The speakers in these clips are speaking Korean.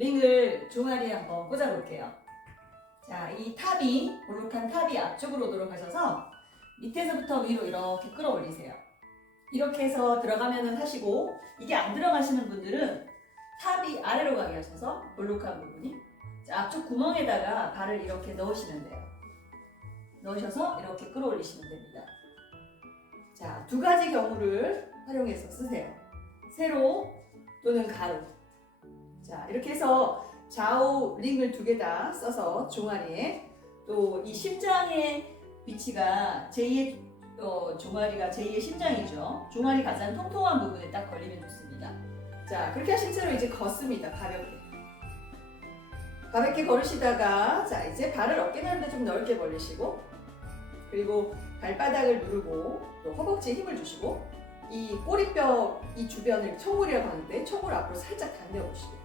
링을 종아리에 한번 꽂아 볼게요. 자, 이 탑이, 볼록한 탑이 앞쪽으로 오도록 하셔서 밑에서부터 위로 이렇게 끌어올리세요. 이렇게 해서 들어가면은 하시고, 이게 안 들어가시는 분들은 탑이 아래로 가게 하셔서 볼록한 부분이, 자, 앞쪽 구멍에다가 발을 이렇게 넣으시면 돼요. 넣으셔서 이렇게 끌어올리시면 됩니다. 자, 두 가지 경우를 활용해서 쓰세요. 세로 또는 가로. 자, 이렇게 해서 좌우 링을 두 개 다 써서 종아리에, 또 이 심장의 위치가 제2의 종아리가 제2의 심장이죠. 종아리 가장 통통한 부분에 딱 걸리면 좋습니다. 자, 그렇게 하신 채로 이제 걷습니다. 가볍게 걸으시다가, 자, 이제 발을 어깨나는데 좀 넓게 벌리시고, 그리고 발바닥을 누르고 또 허벅지에 힘을 주시고, 이 꼬리뼈 이 주변을 초골이라고 하는데 초골 앞으로 살짝 당겨보시고,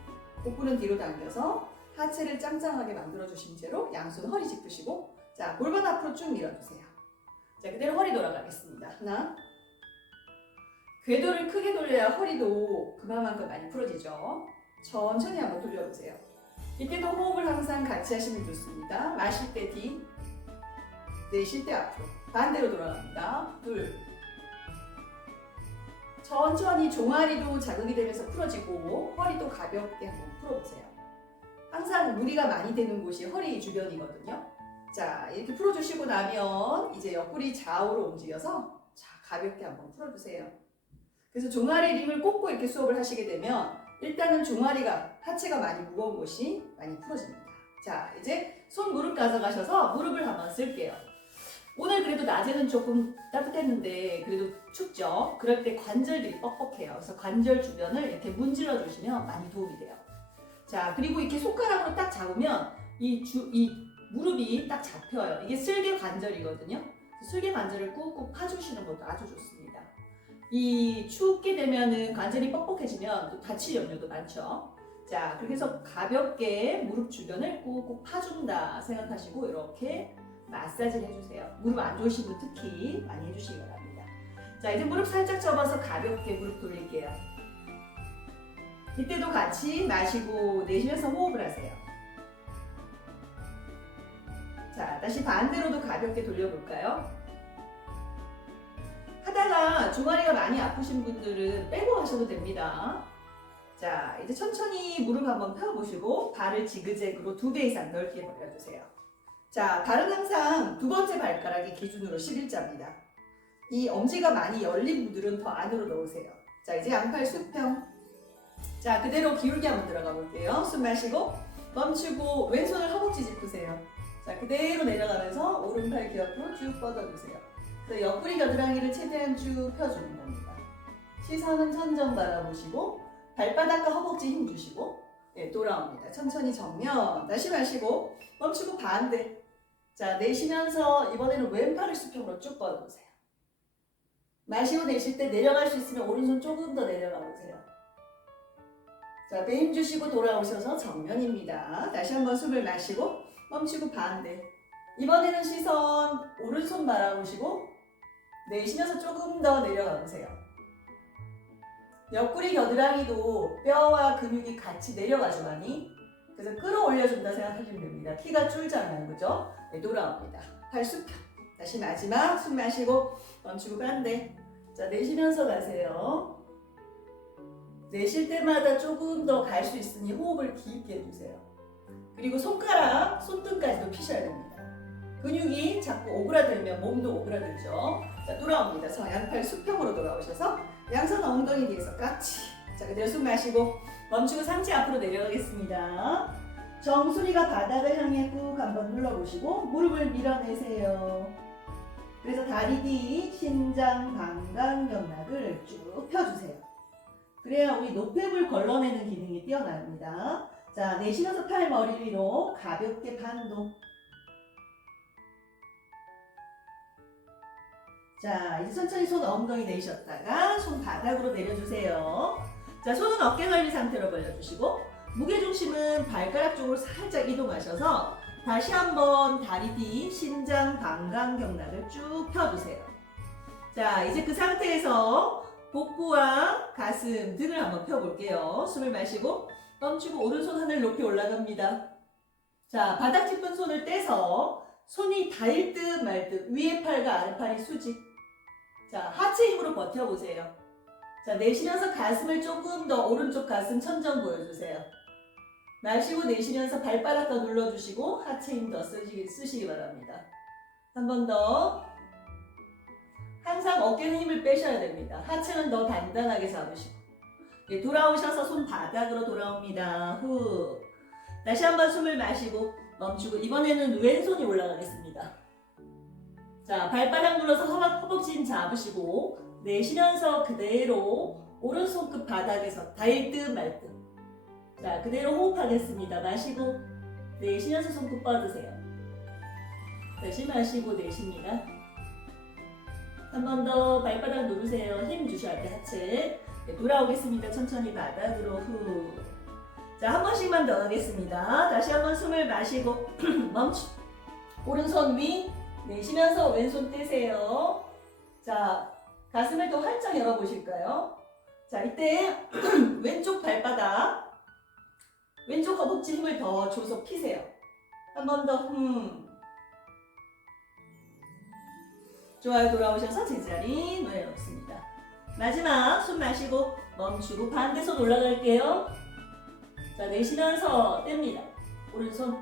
복부는 뒤로 당겨서 하체를 짱짱하게 만들어주신 채로 양손 허리 짚으시고, 자, 골반 앞으로 쭉 밀어주세요. 자, 그대로 허리 돌아가겠습니다. 하나. 궤도를 크게 돌려야 허리도 그만큼 많이 풀어지죠. 천천히 한번 돌려보세요. 이때도 호흡을 항상 같이 하시면 좋습니다. 마실 때 뒤, 내쉴 때 앞으로. 반대로 돌아갑니다. 둘. 천천히 종아리도 자극이 되면서 풀어지고 허리도 가볍게 한번 풀어보세요. 항상 무리가 많이 되는 곳이 허리 주변이거든요. 자, 이렇게 풀어주시고 나면 이제 옆구리 좌우로 움직여서 자, 가볍게 한번 풀어주세요. 그래서 종아리 링을 꽂고 이렇게 수업을 하시게 되면 일단은 종아리가, 하체가 많이 무거운 곳이 많이 풀어집니다. 자, 이제 손 무릎 가져가셔서 무릎을 한번 쓸게요. 오늘 그래도 낮에는 조금 따뜻했는데 그래도 춥죠? 그럴 때 관절들이 뻑뻑해요. 그래서 관절 주변을 이렇게 문질러 주시면 많이 도움이 돼요. 자, 그리고 이렇게 손가락으로 딱 잡으면 이 무릎이 딱 잡혀요. 이게 슬개 관절이거든요. 슬개 관절을 꾹꾹 파주시는 것도 아주 좋습니다. 이 춥게 되면은 관절이 뻑뻑해지면 또 다칠 염려도 많죠. 자, 그렇게 해서 가볍게 무릎 주변을 꾹꾹 파준다 생각하시고 이렇게 마사지를 해주세요. 무릎 안 좋으신 분 특히 많이 해주시기 바랍니다. 자, 이제 무릎 살짝 접어서 가볍게 무릎 돌릴게요. 이때도 같이 마시고 내쉬면서 호흡을 하세요. 자, 다시 반대로도 가볍게 돌려볼까요? 하다가 종아리가 많이 아프신 분들은 빼고 하셔도 됩니다. 자, 이제 천천히 무릎 한번 펴보시고 발을 지그재그로 2배 이상 넓게 벌려주세요. 자, 발은 항상 두 번째 발가락이 기준으로 11자입니다. 이 엄지가 많이 열린 분들은 더 안으로 넣으세요. 자, 이제 양팔 수평. 자, 그대로 기울게 한번 들어가 볼게요. 숨 마시고 멈추고 왼손을 허벅지 짚으세요. 자, 그대로 내려가면서 오른팔 귀 옆으로 쭉 뻗어주세요. 그래서 옆구리 겨드랑이를 최대한 쭉 펴주는 겁니다. 시선은 천정 바라보시고 발바닥과 허벅지 힘 주시고, 네, 돌아옵니다. 천천히 정면. 다시 마시고 멈추고 반대. 자, 내쉬면서 이번에는 왼팔을 수평으로 쭉 뻗어보세요. 마시고 내쉴 때 내려갈 수 있으면 오른손 조금 더 내려가 보세요. 자, 배 힘 주시고 돌아오셔서 정면입니다. 다시 한번 숨을 마시고 멈추고 반대. 이번에는 시선 오른손 바라보시고 내쉬면서 조금 더 내려가 보세요. 옆구리 겨드랑이도 뼈와 근육이 같이 내려가죠, 많이. 그래서 끌어올려준다 생각하시면 됩니다. 키가 줄잖아요, 그죠? 네, 돌아옵니다. 팔 수평. 다시 마지막 숨 마시고 멈추고 반대. 자, 내쉬면서 가세요. 내쉴 때마다 조금 더 갈 수 있으니 호흡을 깊게 해주세요. 그리고 손가락, 손등까지도 피셔야 됩니다. 근육이 자꾸 오그라들면 몸도 오그라들죠. 자, 돌아옵니다. 양팔 수평으로 돌아오셔서 양손 엉덩이 뒤에서 까치. 자, 그대로 숨 마시고 멈추고 상체 앞으로 내려가겠습니다. 정수리가 바닥을 향해 꾹 한번 눌러보시고 무릎을 밀어내세요. 그래서 다리 뒤 심장, 방광경락을 쭉 펴주세요. 그래야 우리 노폐물 걸러내는 기능이 뛰어납니다. 자, 내쉬면서 팔 머리 위로 가볍게 반동. 자, 이제 천천히 손 엉덩이 내쉬었다가 손 바닥으로 내려주세요. 자, 손은 어깨 넓이 상태로 벌려주시고 무게중심은 발가락 쪽으로 살짝 이동하셔서 다시 한번 다리 뒤 심장, 방광경락을 쭉 펴주세요. 자, 이제 그 상태에서 복부와 가슴 등을 한번 펴볼게요. 숨을 마시고 멈추고 오른손 하늘 높이 올라갑니다. 자, 바닥 짚은 손을 떼서 손이 닿을 듯 말 듯 위에 팔과 아래 팔이 수직. 자, 하체 힘으로 버텨보세요. 자, 내쉬면서 가슴을 조금 더 오른쪽 가슴 천정 보여주세요. 마시고 내쉬면서 발바닥 더 눌러주시고 하체 힘 더 쓰시기 바랍니다. 한 번 더. 항상 어깨는 힘을 빼셔야 됩니다. 하체는 더 단단하게 잡으시고. 네, 돌아오셔서 손 바닥으로 돌아옵니다. 후. 다시 한번 숨을 마시고 멈추고 이번에는 왼손이 올라가겠습니다. 자, 발바닥 눌러서 허벅지 힘 잡으시고 내쉬면서 그대로 오른손끝 바닥에서 닿을 듯 말 듯. 자, 그대로 호흡하겠습니다. 마시고 내쉬면서 손끝 뻗으세요. 다시 마시고 내쉽니다. 한 번 더 발바닥 누르세요. 힘 주셔야 돼, 하체. 네, 돌아오겠습니다. 천천히 바닥으로 후. 자, 한 번씩만 더 하겠습니다. 다시 한번 숨을 마시고 멈추. 오른손 위 내쉬면서 왼손 떼세요. 자, 가슴을 또 활짝 열어보실까요? 자, 이때 왼쪽 발바닥, 왼쪽 허벅지 힘을 더 줘서 피세요. 한 번 더 좋아요. 돌아오셔서 제자리 내려놓습니다. 마지막 숨 마시고 멈추고 반대손 올라갈게요. 자, 내쉬면서 뗍니다. 오른손.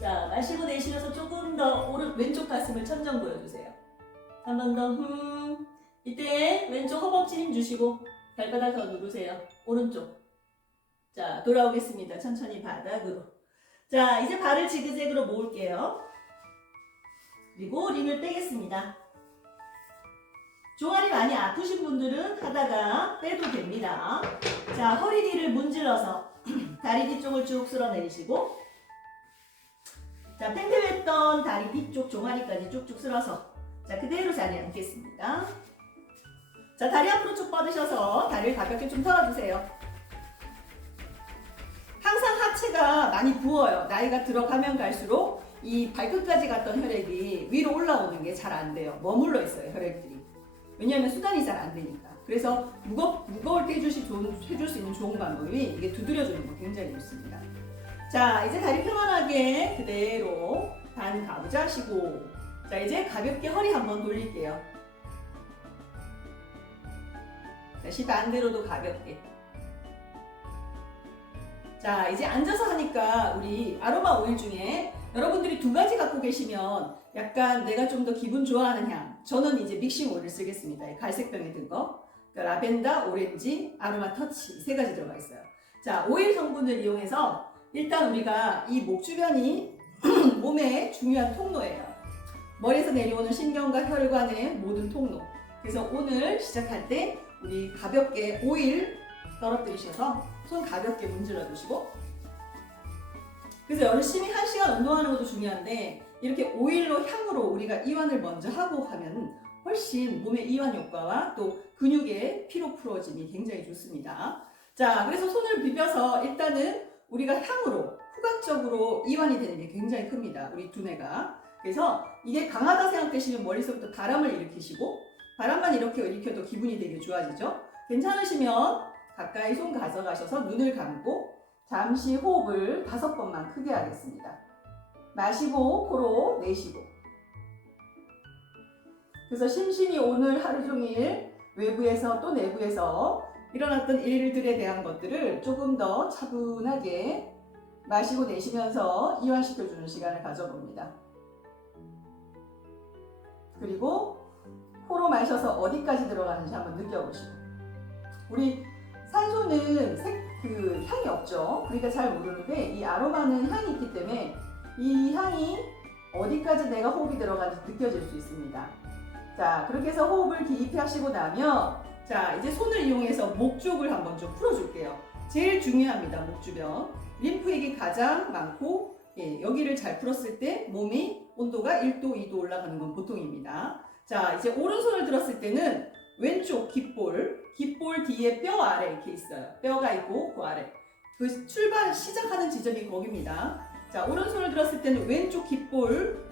자, 마시고 내쉬면서 조금 더 왼쪽 가슴을 천정 보여주세요. 한 번 더 이때 왼쪽 허벅지 힘 주시고 발바닥 더 누르세요. 오른쪽. 자, 돌아오겠습니다. 천천히 바닥으로. 자, 이제 발을 지그재그로 모을게요. 그리고 링을 빼겠습니다. 종아리 많이 아프신 분들은 하다가 빼도 됩니다. 자, 허리 뒤를 문질러서 다리 뒤쪽을 쭉 쓸어내리시고, 자, 팽팽했던 다리 뒤쪽 종아리까지 쭉쭉 쓸어서, 자, 그대로 자리에 앉겠습니다. 자, 다리 앞으로 쭉 뻗으셔서 다리를 가볍게 좀 털어주세요. 항상 하체가 많이 부어요. 나이가 들어가면 갈수록 이 발끝까지 갔던 혈액이 위로 올라오는 게 잘 안 돼요. 머물러 있어요, 혈액들이. 왜냐하면 수단이 잘 안 되니까. 그래서 무거울 때 해줄 수 있는 좋은 방법이 이게 두드려주는 거 굉장히 좋습니다. 자, 이제 다리 편안하게 그대로 반 가부좌 하시고, 자, 이제 가볍게 허리 한번 돌릴게요. 다시 반대로도 가볍게. 자, 이제 앉아서 하니까 우리 아로마 오일 중에 여러분들이 두 가지 갖고 계시면 약간 내가 좀 더 기분 좋아하는 향. 저는 이제 믹싱 오일을 쓰겠습니다. 갈색 병에 든 거. 그러니까 라벤더, 오렌지, 아로마 터치 세 가지 들어가 있어요. 자, 오일 성분을 이용해서 일단 우리가 이 목 주변이 몸의 중요한 통로예요. 머리에서 내려오는 신경과 혈관의 모든 통로. 그래서 오늘 시작할 때 우리 가볍게 오일 떨어뜨리셔서 손 가볍게 문질러 주시고, 그래서 열심히 1시간 운동하는 것도 중요한데 이렇게 오일로 향으로 우리가 이완을 먼저 하고 하면 훨씬 몸의 이완 효과와 또 근육의 피로 풀어짐이 굉장히 좋습니다. 자, 그래서 손을 비벼서 일단은 우리가 향으로 후각적으로 이완이 되는 게 굉장히 큽니다. 우리 두뇌가. 그래서 이게 강하다 생각되시면 머릿속부터 바람을 일으키시고, 바람만 이렇게 일으켜도 기분이 되게 좋아지죠. 괜찮으시면 가까이 손 가져가셔서 눈을 감고 잠시 호흡을 5번만 크게 하겠습니다. 마시고 코로 내쉬고. 그래서 심심히 오늘 하루 종일 외부에서 또 내부에서 일어났던 일들에 대한 것들을 조금 더 차분하게 마시고 내쉬면서 이완시켜주는 시간을 가져봅니다. 그리고 코로 마셔서 어디까지 들어가는지 한번 느껴보시고. 우리 산소는 향이 없죠. 그러니까 잘 모르는데 이 아로마는 향이 있기 때문에 이 향이 어디까지 내가 호흡이 들어가는지 느껴질 수 있습니다. 자, 그렇게 해서 호흡을 깊이 하시고 나면, 자, 이제 손을 이용해서 목 쪽을 한번 좀 풀어줄게요. 제일 중요합니다. 목 주변. 림프액이 가장 많고, 여기를 잘 풀었을 때 몸이 온도가 1도, 2도 올라가는 건 보통입니다. 자, 이제 오른손을 들었을 때는 왼쪽 귓볼 뒤에 뼈 아래 이렇게 있어요. 뼈가 있고 그 아래. 그 시작하는 지점이 거기입니다. 자, 오른손을 들었을 때는 왼쪽 귓볼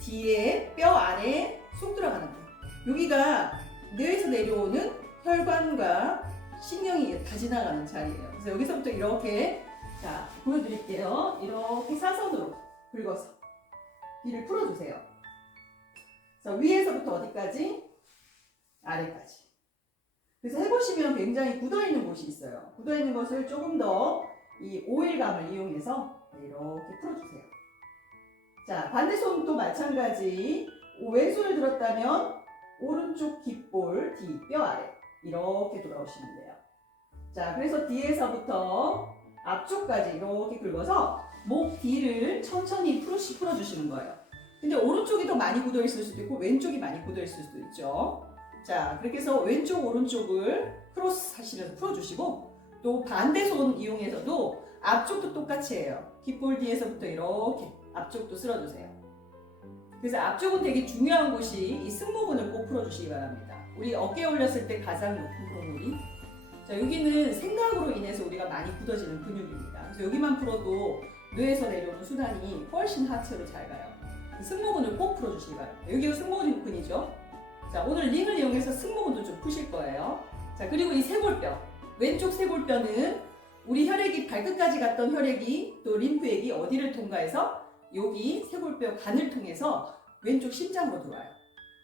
뒤에 뼈 아래 쑥 들어가는 거예요. 여기가 뇌에서 내려오는 혈관과 신경이 다 지나가는 자리예요. 그래서 여기서부터 이렇게 자 보여드릴게요. 이렇게 사선으로 긁어서 뒤를 풀어주세요. 그래서 위에서부터 어디까지? 아래까지. 그래서 해보시면 굉장히 굳어있는 곳이 있어요. 굳어있는 것을 조금 더 이 오일감을 이용해서 이렇게 풀어주세요. 자, 반대손도 마찬가지. 왼손을 들었다면 오른쪽 귓볼, 뒤, 뼈 아래 이렇게 돌아오시면 돼요. 자, 그래서 뒤에서부터 앞쪽까지 이렇게 긁어서 목 뒤를 천천히 풀어주시는 거예요. 근데 오른쪽이 더 많이 굳어 있을 수도 있고 왼쪽이 많이 굳어 있을 수도 있죠. 자, 그렇게 해서 왼쪽 오른쪽을 크로스 하시면서 풀어주시고 또 반대손 이용해서도 앞쪽도 똑같이 해요. 귓볼 뒤에서부터 이렇게 앞쪽도 쓸어주세요. 그래서 앞쪽은 되게 중요한 곳이 이 승모근을 꼭 풀어주시기 바랍니다. 우리 어깨 올렸을 때 가장 높은 부분이 자, 여기는 생각으로 인해서 우리가 많이 굳어지는 근육입니다. 그래서 여기만 풀어도 뇌에서 내려오는 순환이 훨씬 하체로 잘 가요. 승모근을 꼭 풀어주시기 바랍니다. 여기가 승모근이죠. 자, 오늘 링을 이용해서 승모근도 좀 푸실 거예요. 자, 그리고 이 쇄골뼈. 왼쪽 쇄골뼈는 우리 혈액이 발끝까지 갔던 혈액이 또 림프액이 어디를 통과해서 여기 쇄골뼈 간을 통해서 왼쪽 심장으로 들어와요.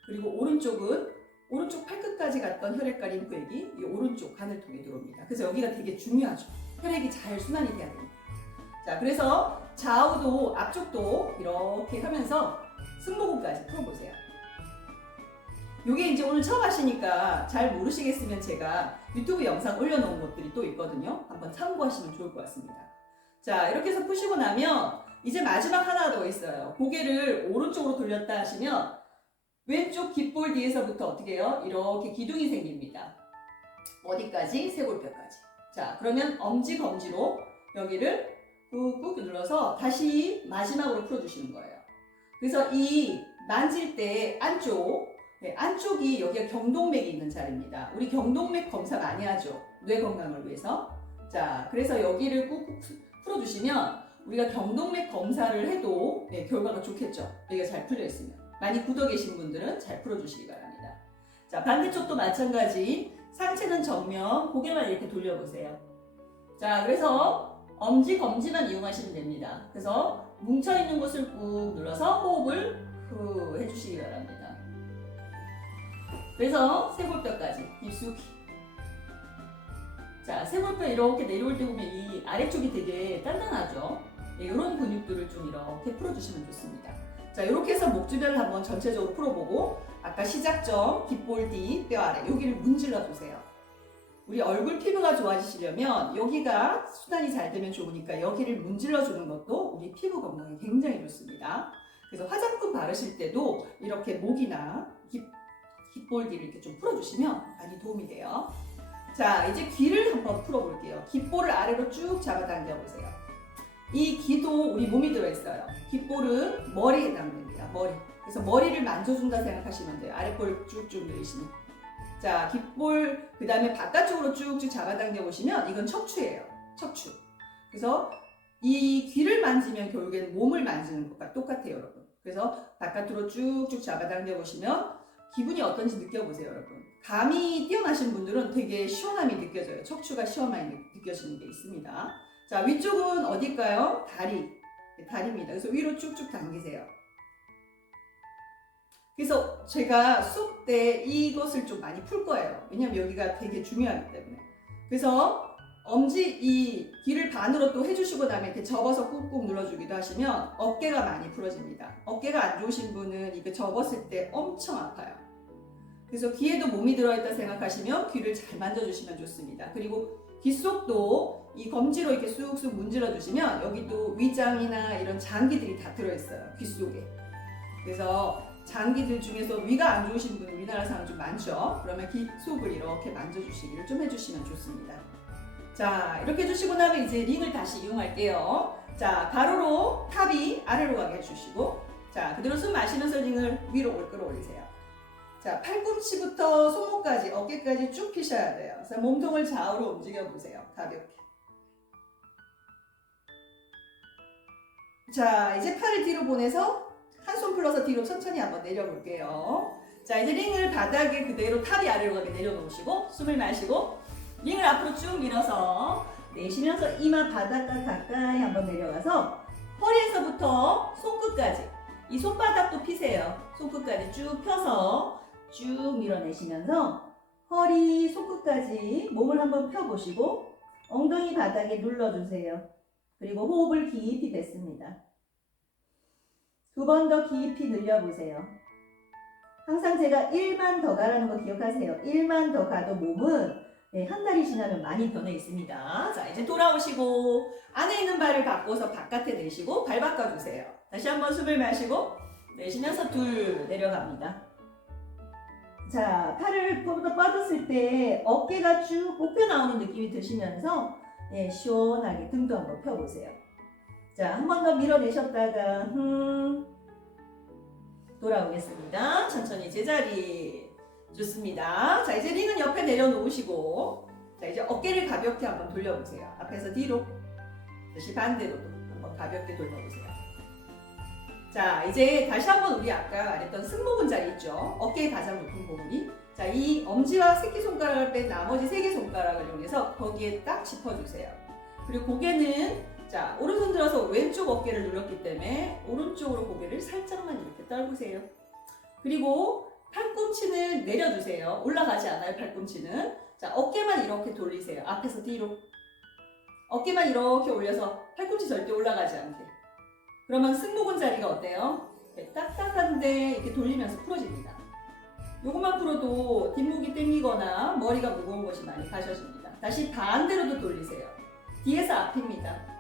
그리고 오른쪽은 오른쪽 팔끝까지 갔던 혈액과 림프액이 이 오른쪽 간을 통해 들어옵니다. 그래서 여기가 되게 중요하죠. 혈액이 잘 순환이 돼야 됩니다. 자, 그래서 좌우도 앞쪽도 이렇게 하면서 승모근까지 풀어보세요. 요게 이제 오늘 처음 하시니까 잘 모르시겠으면 제가 유튜브 영상 올려놓은 것들이 또 있거든요. 한번 참고하시면 좋을 것 같습니다. 자, 이렇게 해서 푸시고 나면 이제 마지막 하나 더 있어요. 고개를 오른쪽으로 돌렸다 하시면 왼쪽 귓볼 뒤에서부터 어떻게 해요? 이렇게 기둥이 생깁니다. 어디까지? 쇄골뼈까지. 자, 그러면 엄지, 검지로 여기를 꾹꾹 눌러서 다시 마지막으로 풀어주시는 거예요. 그래서 이 만질 때 안쪽이 여기가 경동맥이 있는 자리입니다. 우리 경동맥 검사 많이 하죠. 뇌 건강을 위해서. 자, 그래서 여기를 꾹꾹 풀어주시면 우리가 경동맥 검사를 해도 결과가 좋겠죠. 여기가 잘 풀려 있으면. 많이 굳어 계신 분들은 잘 풀어주시기 바랍니다. 자, 반대쪽도 마찬가지. 상체는 정면, 고개만 이렇게 돌려보세요. 자, 그래서 엄지, 검지만 이용하시면 됩니다. 그래서 뭉쳐있는 곳을 꾹 눌러서 호흡을 후 해주시기 바랍니다. 그래서 쇄골뼈까지 깊숙이. 자, 쇄골뼈 이렇게 내려올 때 보면 이 아래쪽이 되게 단단하죠. 이런 근육들을 좀 이렇게 풀어주시면 좋습니다. 자, 이렇게 해서 목 주변을 한번 전체적으로 풀어보고 아까 시작점 귓볼 뒤 뼈 아래 여기를 문질러 주세요. 우리 얼굴 피부가 좋아지시려면 여기가 순환이 잘 되면 좋으니까 여기를 문질러 주는 것도 우리 피부 건강에 굉장히 좋습니다. 그래서 화장품 바르실 때도 이렇게 목이나 귓볼 뒤를 이렇게 좀 풀어주시면 많이 도움이 돼요. 자, 이제 귀를 한번 풀어볼게요. 귓볼을 아래로 쭉 잡아당겨 보세요. 이 귀도 우리 몸이 들어있어요. 귓볼은 머리에 해당됩니다. 머리. 그래서 머리를 만져준다 생각하시면 돼요. 아랫볼 쭉쭉 늘리시면. 자, 귓볼 그 다음에 바깥쪽으로 쭉쭉 잡아당겨 보시면 이건 척추예요. 척추. 그래서 이 귀를 만지면 결국에는 몸을 만지는 것과 똑같아요, 여러분. 그래서 바깥으로 쭉쭉 잡아당겨 보시면 기분이 어떤지 느껴보세요, 여러분. 감이 뛰어나신 분들은 되게 시원함이 느껴져요. 척추가 시원함이 느껴지는 게 있습니다. 자, 위쪽은 어딜까요? 다리. 다리입니다. 그래서 위로 쭉쭉 당기세요. 그래서 제가 수업 때 이것을 좀 많이 풀 거예요. 왜냐면 여기가 되게 중요하기 때문에. 그래서 엄지 이 귀를 반으로 또 해주시고 나면 이렇게 접어서 꾹꾹 눌러주기도 하시면 어깨가 많이 풀어집니다. 어깨가 안 좋으신 분은 이거 접었을 때 엄청 아파요. 그래서 귀에도 몸이 들어있다 생각하시면 귀를 잘 만져주시면 좋습니다. 그리고 귀 속도 이 검지로 이렇게 쑥쑥 문질러 주시면 여기도 위장이나 이런 장기들이 다 들어있어요. 귀 속에. 그래서 장기들 중에서 위가 안 좋으신 분 우리나라 사람 좀 많죠. 그러면 귀 속을 이렇게 만져주시기를 좀 해주시면 좋습니다. 자, 이렇게 해주시고 나면 이제 링을 다시 이용할게요. 자, 가로로 탑이 아래로 가게 해주시고, 자, 그대로 숨 마시면서 링을 위로 끌어올리세요. 자, 팔꿈치부터 손목까지, 어깨까지 쭉 피셔야 돼요. 그래서 몸통을 좌우로 움직여 보세요. 가볍게. 자, 이제 팔을 뒤로 보내서 한 손 풀어서 뒤로 천천히 한번 내려볼게요. 자, 이제 링을 바닥에 그대로 탑이 아래로 가게 내려놓으시고 숨을 마시고 링을 앞으로 쭉 밀어서 내쉬면서 이마 바닥과 가까이 한번 내려가서 허리에서부터 손끝까지 이 손바닥도 피세요. 손끝까지 쭉 펴서 쭉 밀어내시면서 허리 손끝까지 몸을 한번 펴보시고 엉덩이 바닥에 눌러주세요. 그리고 호흡을 깊이 뱉습니다. 두 번 더 깊이 늘려보세요. 항상 제가 1만 더 가라는 거 기억하세요. 1만 더 가도 몸은 한 달이 지나면 많이 변해 있습니다. 자, 이제 돌아오시고 안에 있는 발을 바꿔서 바깥에 내쉬고 발 바꿔주세요. 다시 한번 숨을 마시고 내쉬면서 둘 내려갑니다. 자, 팔을 더 뻗었을 때 어깨가 쭉 뽑혀 나오는 느낌이 드시면서 시원하게 등도 한번 펴보세요. 자, 한 번 더 밀어내셨다가 돌아오겠습니다. 천천히 제자리. 좋습니다. 자, 이제 링은 옆에 내려놓으시고 자, 이제 어깨를 가볍게 한번 돌려보세요. 앞에서 뒤로 다시 반대로도 한번 가볍게 돌려보세요. 자, 이제 다시 한번 우리 아까 말했던 승모근 자리 있죠? 어깨의 가장 높은 부분이. 자, 이 엄지와 새끼손가락을 뺀 나머지 3개 손가락을 이용해서 거기에 딱 짚어주세요. 그리고 고개는 자, 오른손 들어서 왼쪽 어깨를 눌렀기 때문에 오른쪽으로 고개를 살짝만 이렇게 떨구세요. 그리고 팔꿈치는 내려주세요. 올라가지 않아요, 팔꿈치는. 자, 어깨만 이렇게 돌리세요. 앞에서 뒤로. 어깨만 이렇게 올려서 팔꿈치 절대 올라가지 않게. 그러면 승모근 자리가 어때요? 딱딱한데 이렇게 돌리면서 풀어집니다. 요것만 풀어도 뒷목이 땡기거나 머리가 무거운 것이 많이 가셔집니다. 다시 반대로도 돌리세요. 뒤에서 앞입니다.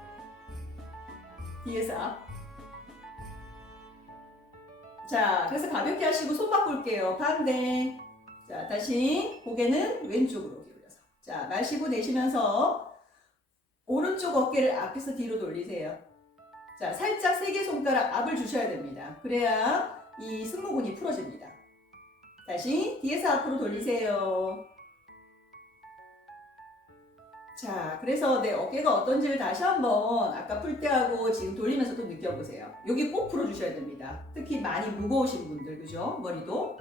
뒤에서 앞. 자, 그래서 가볍게 하시고 손 바꿀게요. 반대. 자, 다시 고개는 왼쪽으로 기울여서. 자, 마시고 내쉬면서 오른쪽 어깨를 앞에서 뒤로 돌리세요. 자, 살짝 3개 손가락 앞을 주셔야 됩니다. 그래야 이 승모근이 풀어집니다. 다시 뒤에서 앞으로 돌리세요. 자, 그래서 내 어깨가 어떤지를 다시 한번 아까 풀 때하고 지금 돌리면서 또 느껴보세요. 여기 꼭 풀어주셔야 됩니다. 특히 많이 무거우신 분들, 그죠? 머리도,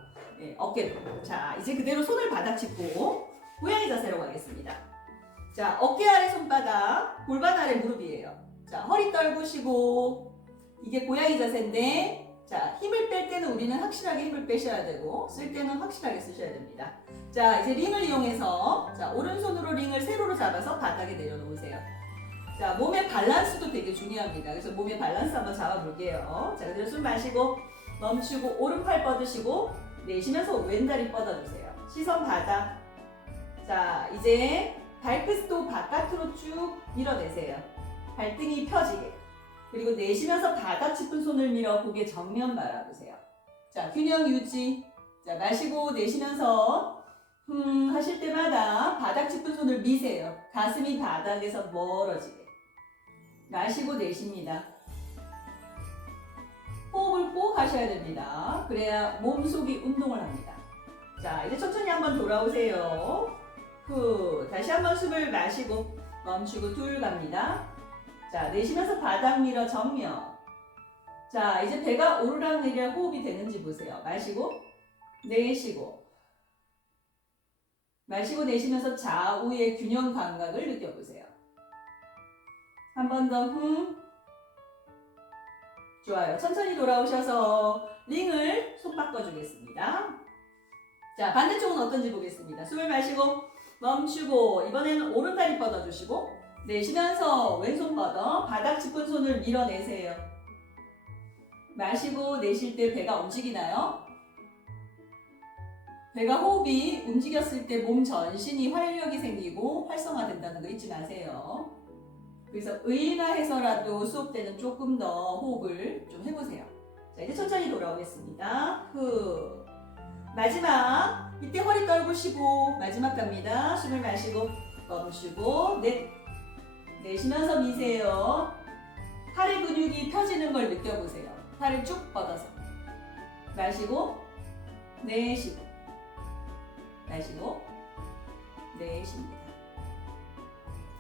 어깨도. 자, 이제 그대로 손을 바닥 짚고 고양이 자세로 가겠습니다. 자, 어깨 아래 손바닥, 골반 아래 무릎이에요. 자, 허리 떨구시고 이게 고양이 자세인데 자, 힘을 뺄 때는 우리는 확실하게 힘을 빼셔야 되고 쓸 때는 확실하게 쓰셔야 됩니다. 자, 이제 링을 이용해서 자, 오른손으로 링을 세로로 잡아서 바닥에 내려놓으세요. 자, 몸의 밸런스도 되게 중요합니다. 그래서 몸의 밸런스 한번 잡아볼게요. 자, 그대로 숨 마시고 멈추고 오른팔 뻗으시고 내쉬면서 왼다리 뻗어주세요. 시선 바닥. 자, 이제 발끝도 바깥으로 쭉 밀어내세요. 발등이 펴지게. 그리고 내쉬면서 바닥 짚은 손을 밀어 고개 정면 바라보세요. 자, 균형 유지. 자, 마시고 내쉬면서 하실 때마다 바닥 짚은 손을 미세요. 가슴이 바닥에서 멀어지게. 마시고 내쉽니다. 호흡을 꼭 하셔야 됩니다. 그래야 몸속이 운동을 합니다. 자, 이제 천천히 한번 돌아오세요. 다시 한번 숨을 마시고 멈추고 둘 갑니다. 자, 내쉬면서 바닥 밀어 정면. 자, 이제 배가 오르락내리락 호흡이 되는지 보세요. 마시고 내쉬고 마시고 내쉬면서 좌우의 균형 감각을 느껴보세요. 한 번 더 좋아요. 천천히 돌아오셔서 링을 손 바꿔주겠습니다. 자, 반대쪽은 어떤지 보겠습니다. 숨을 마시고 멈추고 이번에는 오른다리 뻗어주시고 내쉬면서 왼손 뻗어 바닥 짚은 손을 밀어내세요. 마시고 내쉴 때 배가 움직이나요? 배가 호흡이 움직였을 때 몸 전신이 활력이 생기고 활성화된다는 거 잊지 마세요. 그래서 의인화 해서라도 수업 때는 조금 더 호흡을 좀 해보세요. 자, 이제 천천히 돌아오겠습니다. 마지막. 이때 허리 떨구시고 마지막 갑니다. 숨을 마시고 멈추고 내쉬면서 미세요. 팔의 근육이 펴지는 걸 느껴보세요. 팔을 쭉 뻗어서 마시고 내쉬고 마시고 내쉽니다.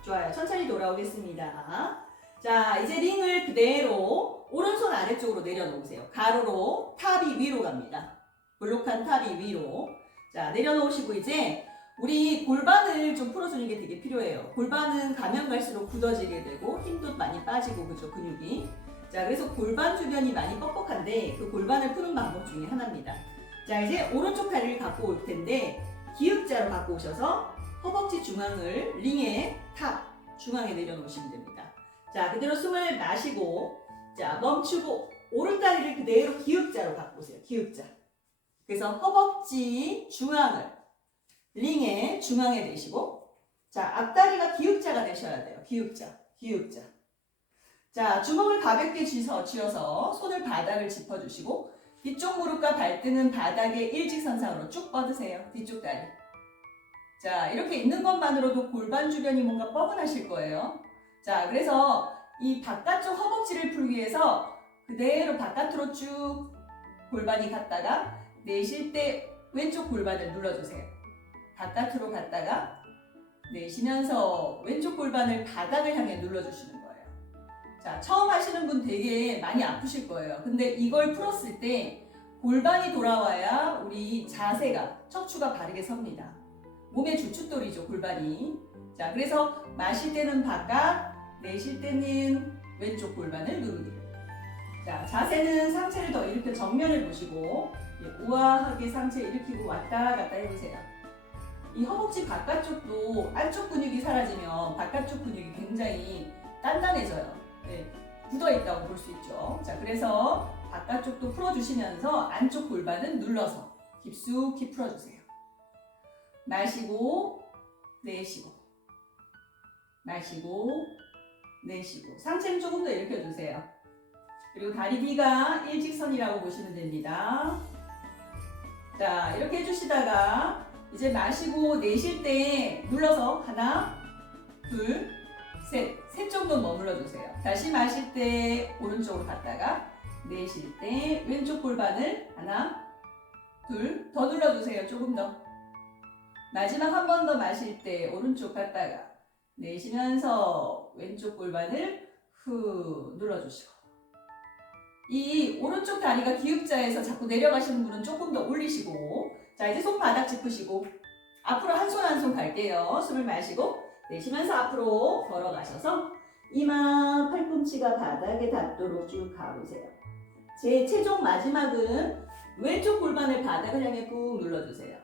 좋아요. 천천히 돌아오겠습니다. 자, 이제 링을 그대로 오른손 아래쪽으로 내려놓으세요. 가로로 탑이 위로 갑니다. 볼록한 탑이 위로. 자, 내려놓으시고 이제 우리 골반을 좀 풀어주는 게 되게 필요해요. 골반은 가면 갈수록 굳어지게 되고 힘도 많이 빠지고 그죠, 근육이. 자, 그래서 골반 주변이 많이 뻑뻑한데 그 골반을 푸는 방법 중에 하나입니다. 자, 이제 오른쪽 다리를 갖고 올 텐데 기역자로 갖고 오셔서 허벅지 중앙을 링의 탑 중앙에 내려놓으시면 됩니다. 자, 그대로 숨을 마시고 자, 멈추고 오른다리를 그대로 기역자로 갖고 오세요. 기역자. 그래서 허벅지 중앙을 링의 중앙에 내시고 자, 앞다리가 기역자가 되셔야 돼요. 기역자. 기역자. 자, 주먹을 가볍게 쥐어서 손을 바닥을 짚어주시고 뒤쪽 무릎과 발등은 바닥에 일직선상으로 쭉 뻗으세요. 뒤쪽 다리. 자, 이렇게 있는 것만으로도 골반 주변이 뭔가 뻐근하실 거예요. 자, 그래서 이 바깥쪽 허벅지를 풀기 위해서 그대로 바깥으로 쭉 골반이 갔다가 내쉴 때 왼쪽 골반을 눌러주세요. 바깥으로 갔다가 내쉬면서 왼쪽 골반을 바닥을 향해 눌러주시는 거예요. 자, 처음 하시는 분 되게 많이 아프실 거예요. 근데 이걸 풀었을 때 골반이 돌아와야 우리 자세가, 척추가 바르게 섭니다. 몸의 주춧돌이죠, 골반이. 자, 그래서 마실 때는 바깥, 내쉴 때는 왼쪽 골반을 누르기를. 자, 자세는 상체를 더 일으켜 정면을 보시고 우아하게 상체 일으키고 왔다 갔다 해보세요. 이 허벅지 바깥쪽도 안쪽 근육이 사라지면 바깥쪽 근육이 굉장히 단단해져요. 네, 굳어있다고 볼 수 있죠. 자, 그래서 바깥쪽도 풀어주시면서 안쪽 골반은 눌러서 깊숙이 풀어주세요. 마시고 내쉬고 마시고 내쉬고 상체는 조금 더 일으켜주세요. 그리고 다리 뒤가 일직선이라고 보시면 됩니다. 자, 이렇게 해주시다가 이제 마시고 내쉴 때 눌러서 하나, 둘, 셋 정도 머물러 주세요. 다시 마실 때 오른쪽으로 갔다가 내쉴 때 왼쪽 골반을 하나, 둘 더 눌러주세요. 조금 더. 마지막 한 번 더 마실 때 오른쪽 갔다가 내쉬면서 왼쪽 골반을 후 눌러주시고 이 오른쪽 다리가 기역자에서 자꾸 내려가시는 분은 조금 더 올리시고 자, 이제 손바닥 짚으시고 앞으로 한 손 한 손 갈게요. 숨을 마시고 내쉬면서 앞으로 걸어가셔서 이마 팔꿈치가 바닥에 닿도록 쭉 가보세요. 제 최종 마지막은 왼쪽 골반을 바닥을 향해 꾹 눌러주세요.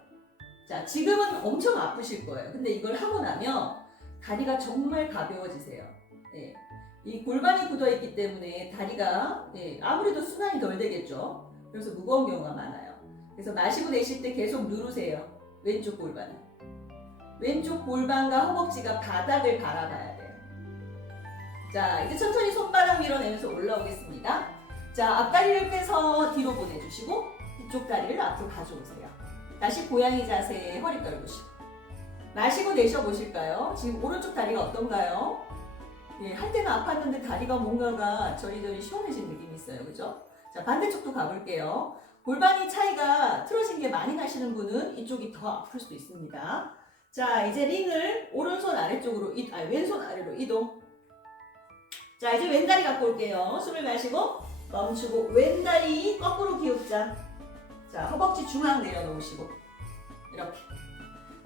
자, 지금은 엄청 아프실 거예요. 근데 이걸 하고 나면 다리가 정말 가벼워지세요. 네. 이 골반이 굳어있기 때문에 다리가 아무래도 순환이 덜 되겠죠. 그래서 무거운 경우가 많아요. 그래서 마시고 내쉴 때 계속 누르세요. 왼쪽 골반을. 왼쪽 골반과 허벅지가 바닥을 바라봐야 돼요. 자, 이제 천천히 손바닥 밀어내면서 올라오겠습니다. 자, 앞다리를 빼서 뒤로 보내주시고 뒤쪽 다리를 앞으로 가져오세요. 다시 고양이 자세에 허리 떨구시고 마시고 내쉬어 보실까요? 지금 오른쪽 다리가 어떤가요? 예, 할 때는 아팠는데 다리가 뭔가가 저리저리 시원해진 느낌이 있어요. 그죠? 자, 반대쪽도 가볼게요. 골반이 차이가 틀어진 게 많이 나시는 분은 이쪽이 더 아플 수도 있습니다. 자, 이제 링을 오른손 아래쪽으로, 왼손 아래로 이동. 자, 이제 왼다리 갖고 올게요. 숨을 마시고 멈추고 왼다리 거꾸로 기역자. 자, 허벅지 중앙 내려놓으시고 이렇게.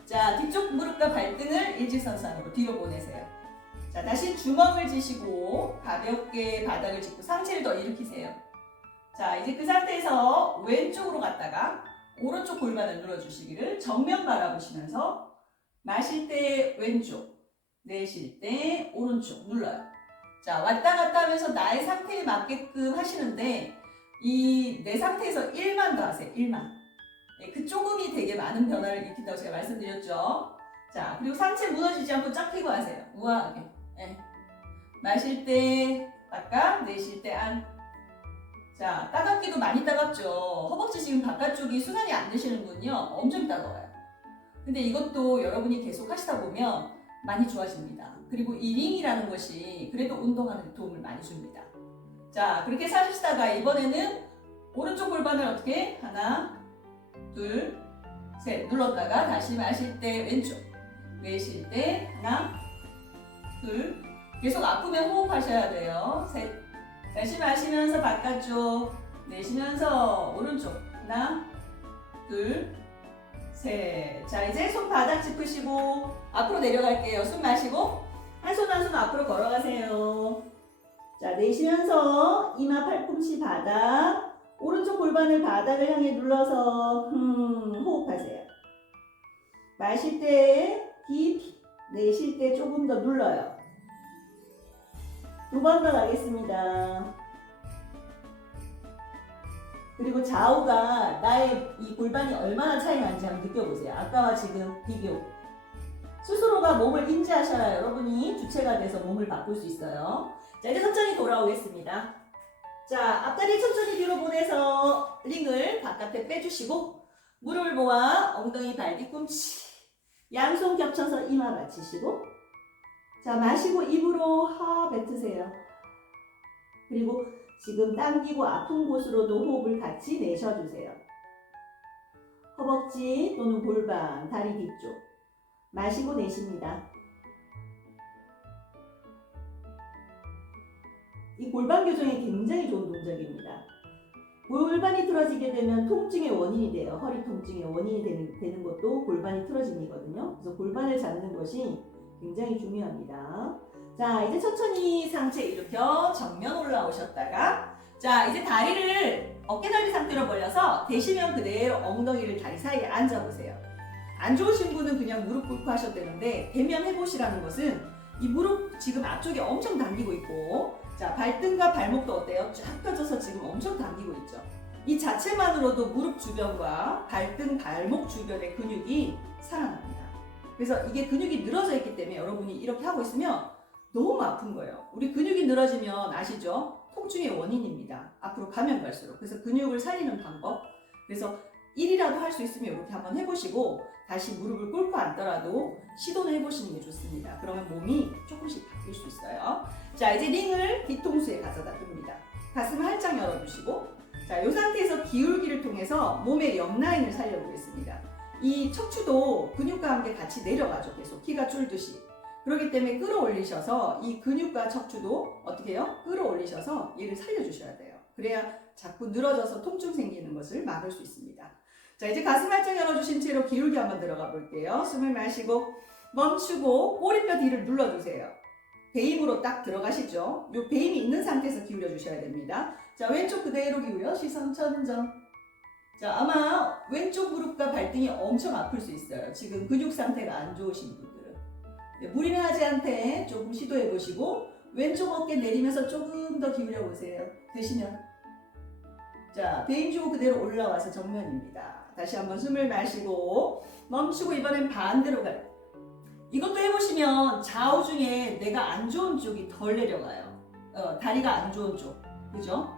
자, 뒤쪽 무릎과 발등을 일직선상으로 뒤로 보내세요. 자, 다시 주먹을 쥐시고 가볍게 바닥을 짚고 상체를 더 일으키세요. 자, 이제 그 상태에서 왼쪽으로 갔다가 오른쪽 골반을 눌러주시기를 정면 바라보시면서 마실 때 왼쪽, 내쉴 때 오른쪽 눌러요. 자, 왔다 갔다 하면서 나의 상태에 맞게끔 하시는데 이 내 상태에서 1만 더 하세요. 1만. 네, 그 조금이 되게 많은 변화를 일으킨다고 제가 말씀드렸죠. 자, 그리고 상체 무너지지 않고 쫙 펴고 하세요. 우아하게. 네. 마실 때 바깥, 내쉴 때 안. 자, 따갑기도 많이 따갑죠. 허벅지 지금 바깥쪽이 순환이 안 되시는 분요 엄청 따가워요. 근데 이것도 여러분이 계속 하시다 보면 많이 좋아집니다. 그리고 이 링이라는 것이 그래도 운동하는 데 도움을 많이 줍니다. 자, 그렇게 해서 하시다가 이번에는 오른쪽 골반을 어떻게 하나, 둘, 셋 눌렀다가 다시 마실 때 왼쪽, 내쉴 때 하나, 둘, 계속 아프면 호흡하셔야 돼요. 셋, 다시 마시면서 바깥쪽, 내쉬면서 오른쪽 하나, 둘, 셋. 자, 이제 손 바닥 짚으시고 앞으로 내려갈게요. 숨 마시고 한 손 한 손 앞으로 걸어가세요. 자, 내쉬면서 이마 팔꿈치 바닥, 오른쪽 골반을 바닥을 향해 눌러서 호흡하세요. 마실 때 깊이, 내쉴 때 조금 더 눌러요. 두 번 더 가겠습니다. 그리고 좌우가 나의 이 골반이 얼마나 차이 나는지 한번 느껴보세요. 아까와 지금 비교. 스스로가 몸을 인지하셔야 여러분이 주체가 돼서 몸을 바꿀 수 있어요. 자, 이제 천천히 돌아오겠습니다. 자, 앞다리 천천히 뒤로 보내서 링을 바깥에 빼주시고 무릎을 모아 엉덩이 발 뒤꿈치 양손 겹쳐서 이마 맞추시고 자, 마시고 입으로 뱉으세요. 그리고 지금 당기고 아픈 곳으로도 호흡을 같이 내쉬어주세요. 허벅지 또는 골반, 다리 뒤쪽 마시고 내쉽니다. 이 골반 교정이 굉장히 좋은 동작입니다. 골반이 틀어지게 되면 통증의 원인이 돼요. 허리 통증의 원인이 되는 것도 골반이 틀어짐이거든요. 그래서 골반을 잡는 것이 굉장히 중요합니다. 자, 이제 천천히 상체 일으켜 정면 올라오셨다가 자, 이제 다리를 어깨다리 상태로 벌려서 되시면 그대로 엉덩이를 다리 사이에 앉아보세요. 안 좋으신 분은 그냥 무릎 꿇고 하셔도 되는데 대면 해보시라는 것은 이 무릎 지금 앞쪽에 엄청 당기고 있고 자, 발등과 발목도 어때요? 쫙 펴져서 지금 엄청 당기고 있죠. 이 자체만으로도 무릎 주변과 발등, 발목 주변의 근육이 살아납니다. 그래서 이게 근육이 늘어져 있기 때문에 여러분이 이렇게 하고 있으면 너무 아픈 거예요. 우리 근육이 늘어지면 아시죠? 통증의 원인입니다. 앞으로 가면 갈수록. 그래서 근육을 살리는 방법. 그래서 1이라도 할 수 있으면 이렇게 한번 해보시고 다시 무릎을 꿇고 앉더라도 시도는 해보시는 게 좋습니다. 그러면 몸이 조금씩 바뀔 수 있어요. 자, 이제 링을 뒤통수에 가져다 둡니다. 가슴을 활짝 열어주시고 자, 이 상태에서 기울기를 통해서 몸의 옆라인을 살려보겠습니다. 이 척추도 근육과 함께 같이 내려가죠. 계속 키가 줄듯이. 그렇기 때문에 끌어올리셔서 이 근육과 척추도 어떻게 해요? 끌어올리셔서 얘를 살려주셔야 돼요. 그래야 자꾸 늘어져서 통증 생기는 것을 막을 수 있습니다. 자, 이제 가슴 활짝 열어주신 채로 기울기 한번 들어가 볼게요. 숨을 마시고 멈추고 꼬리뼈 뒤를 눌러주세요. 배임으로 딱 들어가시죠. 이 배임이 있는 상태에서 기울여 주셔야 됩니다. 자, 왼쪽 그대로 기울여 시선 천정. 자, 아마 왼쪽 무릎과 발등이 엄청 아플 수 있어요. 지금 근육 상태가 안 좋으신 분들은. 네, 무리는 하지 않게 조금 시도해 보시고 왼쪽 어깨 내리면서 조금 더 기울여 보세요. 되시면. 자, 배임 주고 그대로 올라와서 정면입니다. 다시 한번 숨을 마시고 멈추고 이번엔 반대로 가요. 이것도 해보시면 좌우 중에 내가 안 좋은 쪽이 덜 내려가요. 다리가 안 좋은 쪽. 그죠?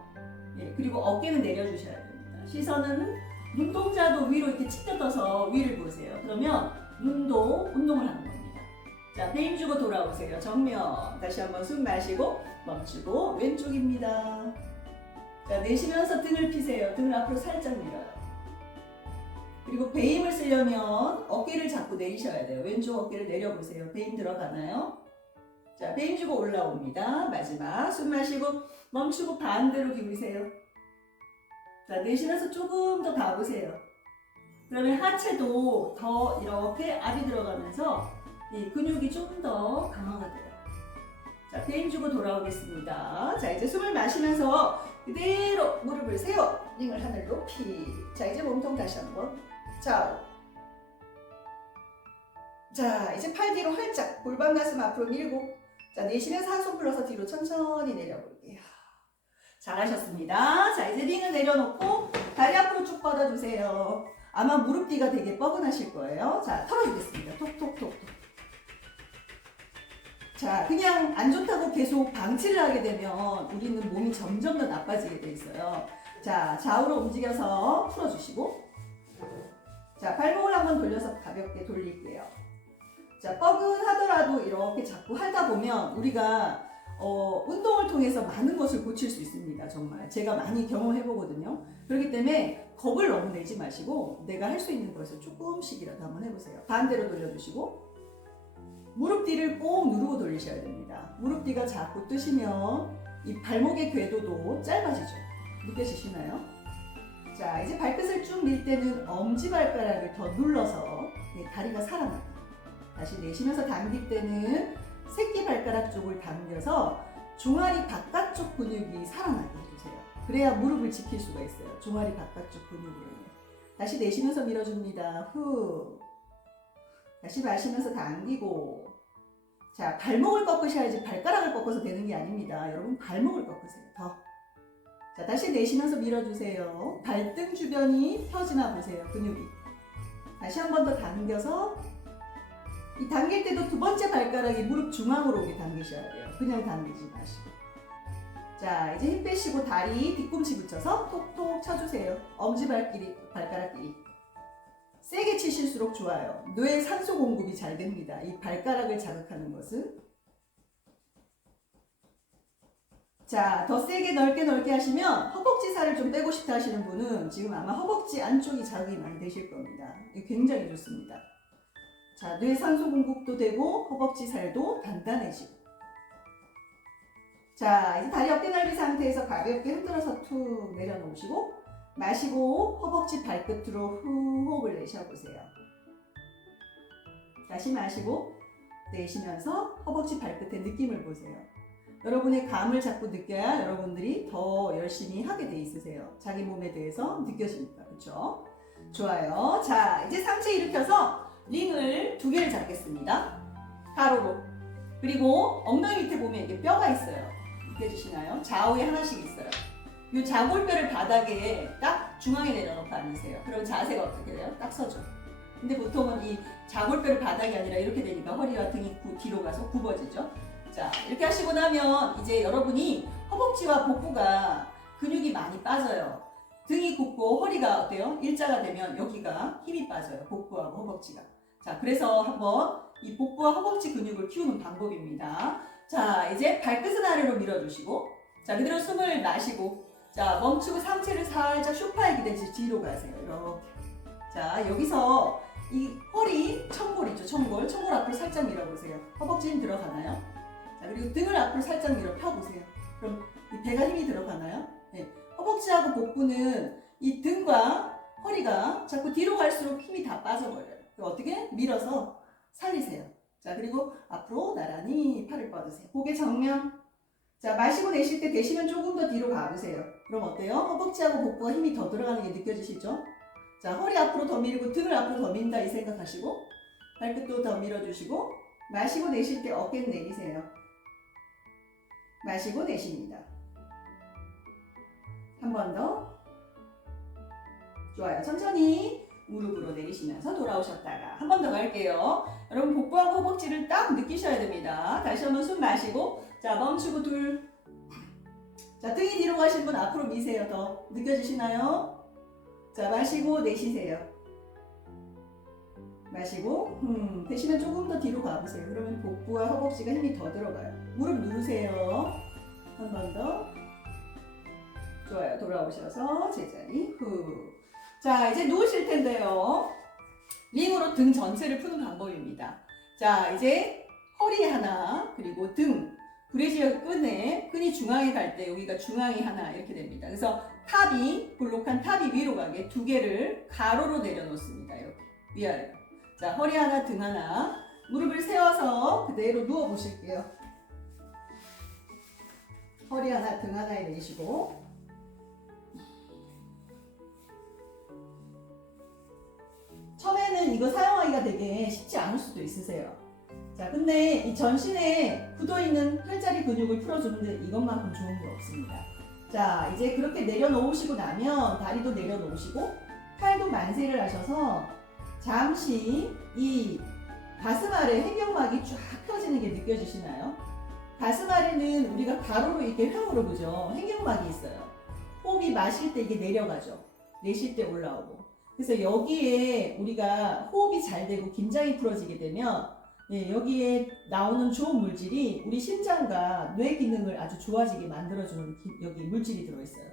예, 그리고 어깨는 내려주셔야 됩니다. 시선은 눈동자도 위로 이렇게 치켜떠서 위를 보세요. 그러면 눈도 운동을 하는 겁니다. 자, 배임 주고 돌아오세요. 정면. 다시 한번 숨 마시고 멈추고 왼쪽입니다. 자, 내쉬면서 등을 피세요. 등을 앞으로 살짝 밀어요. 그리고 배임을 쓰려면 어깨를 잡고 내리셔야 돼요. 왼쪽 어깨를 내려보세요. 배임 들어가나요? 자, 배임 주고 올라옵니다. 마지막 숨 마시고 멈추고 반대로 기울이세요. 자, 내쉬면서 조금 더 가보세요. 그러면 하체도 더 이렇게 압이 들어가면서 이 근육이 좀 더 강화가 돼요. 자, 배임 주고 돌아오겠습니다. 자, 이제 숨을 마시면서 그대로 무릎을 세워 링을 하늘 높이. 자, 이제 몸통 다시 한번 좌우. 자, 이제 팔 뒤로 활짝 골반 가슴 앞으로 밀고 자, 내쉬면서 한 손 풀어서 뒤로 천천히 내려볼게요. 잘하셨습니다. 자, 이제 링을 내려놓고 다리 앞으로 쭉 뻗어주세요. 아마 무릎 뒤가 되게 뻐근하실 거예요. 자, 털어주겠습니다. 톡톡톡톡. 자, 그냥 안 좋다고 계속 방치를 하게 되면 우리는 몸이 점점 더 나빠지게 돼 있어요. 자, 좌우로 움직여서 풀어주시고 자, 발목을 한번 돌려서 가볍게 돌릴게요. 자, 뻐근하더라도 이렇게 자꾸 하다 보면 우리가 운동을 통해서 많은 것을 고칠 수 있습니다. 정말 제가 많이 경험해 보거든요. 그렇기 때문에 겁을 너무 내지 마시고 내가 할 수 있는 것을 조금씩이라도 한번 해보세요. 반대로 돌려주시고 무릎 뒤를 꼭 누르고 돌리셔야 됩니다. 무릎 뒤가 자꾸 뜨시면 이 발목의 궤도도 짧아지죠. 느껴지시나요? 자, 이제 발끝을 쭉 밀 때는 엄지발가락을 더 눌러서 다리가 살아나요. 다시 내쉬면서 당길 때는 새끼발가락 쪽을 당겨서 종아리 바깥쪽 근육이 살아나게 해주세요. 그래야 무릎을 지킬 수가 있어요. 종아리 바깥쪽 근육으로. 다시 내쉬면서 밀어줍니다. 후. 다시 마시면서 당기고. 자, 발목을 꺾으셔야지 발가락을 꺾어서 되는 게 아닙니다. 여러분 발목을 꺾으세요. 더. 자, 다시 내쉬면서 밀어주세요. 발등 주변이 펴지나 보세요. 근육이. 다시 한 번 더 당겨서 이 당길 때도 두 번째 발가락이 무릎 중앙으로 오게 당기셔야 돼요. 그냥 당기지 마시고. 자, 이제 힘 빼시고 다리 뒤꿈치 붙여서 톡톡 쳐주세요. 발가락끼리. 세게 치실수록 좋아요. 뇌에 산소 공급이 잘 됩니다. 이 발가락을 자극하는 것은. 자, 더 세게 넓게 하시면 허벅지 살을 좀 빼고 싶다 하시는 분은 지금 아마 허벅지 안쪽이 자극이 많이 되실 겁니다. 이거 굉장히 좋습니다. 자, 뇌 산소 공급도 되고 허벅지 살도 단단해지고. 자, 이제 다리 어깨 넓이 상태에서 가볍게 흔들어서 툭 내려놓으시고 마시고 허벅지 발끝으로 후 호흡을 내쉬어보세요. 다시 마시고 내쉬면서 허벅지 발끝의 느낌을 보세요. 여러분의 감을 자꾸 느껴야 여러분들이 더 열심히 하게 돼 있으세요. 자기 몸에 대해서 느껴지니까. 그렇죠? 좋아요. 자, 이제 상체 일으켜서 링을 2개를 잡겠습니다. 가로로. 그리고 엉덩이 밑에 보면 이게 뼈가 있어요. 느껴지시나요? 좌우에 하나씩 있어요. 이 좌골뼈를 바닥에 딱 중앙에 내려놓고 앉으세요. 그럼 자세가 어떻게 돼요? 딱 서죠. 근데 보통은 이 좌골뼈를 바닥이 아니라 이렇게 되니까 허리와 등이 뒤로 가서 굽어지죠. 자, 이렇게 하시고 나면 이제 여러분이 허벅지와 복부가 근육이 많이 빠져요. 등이 굽고 허리가 어때요? 일자가 되면 여기가 힘이 빠져요. 복부하고 허벅지가. 자, 그래서 한번 이 복부와 허벅지 근육을 키우는 방법입니다. 자, 이제 발끝은 아래로 밀어주시고, 자, 그대로 숨을 마시고, 자, 멈추고 상체를 살짝 소파에 기대듯이 뒤로 가세요. 이렇게. 자, 여기서 이 허리, 청골 있죠? 청골 앞으로 살짝 밀어보세요. 허벅지 힘 들어가나요? 자, 그리고 등을 앞으로 살짝 밀어 펴보세요. 그럼 이 배가 힘이 들어가나요? 네. 허벅지하고 복부는 이 등과 허리가 자꾸 뒤로 갈수록 힘이 다 빠져버려요. 어떻게? 밀어서 살리세요. 자, 그리고 앞으로 나란히 팔을 뻗으세요. 고개 정면. 자, 마시고 내쉴 때 대시면 조금 더 뒤로 가보세요. 그럼 어때요? 허벅지하고 복부가 힘이 더 들어가는 게 느껴지시죠? 자, 허리 앞으로 더 밀고 등을 앞으로 더 민다 이 생각하시고 발끝도 더 밀어주시고 마시고 내쉴 때 어깨는 내리세요. 마시고 내쉽니다. 한 번 더. 좋아요. 천천히 무릎으로 내리시면서 돌아오셨다가 한 번 더 갈게요. 여러분 복부하고 허벅지를 딱 느끼셔야 됩니다. 다시 한번 숨 마시고 자, 멈추고 둘. 자, 등이 뒤로 가신 분 앞으로 미세요. 더 느껴지시나요? 자, 마시고 내쉬세요. 마시고 되시면 조금 더 뒤로 가보세요. 그러면 복부와 허벅지가 힘이 더 들어가요. 무릎 누르세요. 한 번 더. 좋아요. 돌아오셔서 제자리 후. 자, 이제 누우실 텐데요. 링으로 등 전체를 푸는 방법입니다. 자, 이제 허리 하나 그리고 등 브래지어 끈이 중앙에 갈 때 여기가 중앙이 하나 이렇게 됩니다. 그래서 볼록한 탑이 위로 가게 2개를 가로로 내려놓습니다. 이렇게 위아래로. 자, 허리 하나 등 하나 무릎을 세워서 그대로 누워 보실게요. 허리 하나 등 하나에 내쉬고 처음에는 이거 사용하기가 되게 쉽지 않을 수도 있으세요. 자, 근데 이 전신에 굳어있는 팔자리 근육을 풀어주는데 이것만큼 좋은 게 없습니다. 자, 이제 그렇게 내려놓으시고 나면 다리도 내려놓으시고 팔도 만세를 하셔서 잠시 이 가슴 아래 횡격막이 쫙 펴지는 게 느껴지시나요? 가슴 아래는 우리가 가로로 이렇게 횡으로 보죠. 횡격막이 있어요. 호흡이 마실 때 이게 내려가죠. 내쉴 때 올라오고. 그래서 여기에 우리가 호흡이 잘 되고 긴장이 풀어지게 되면 여기에 나오는 좋은 물질이 우리 심장과 뇌 기능을 아주 좋아지게 만들어주는 여기 물질이 들어있어요.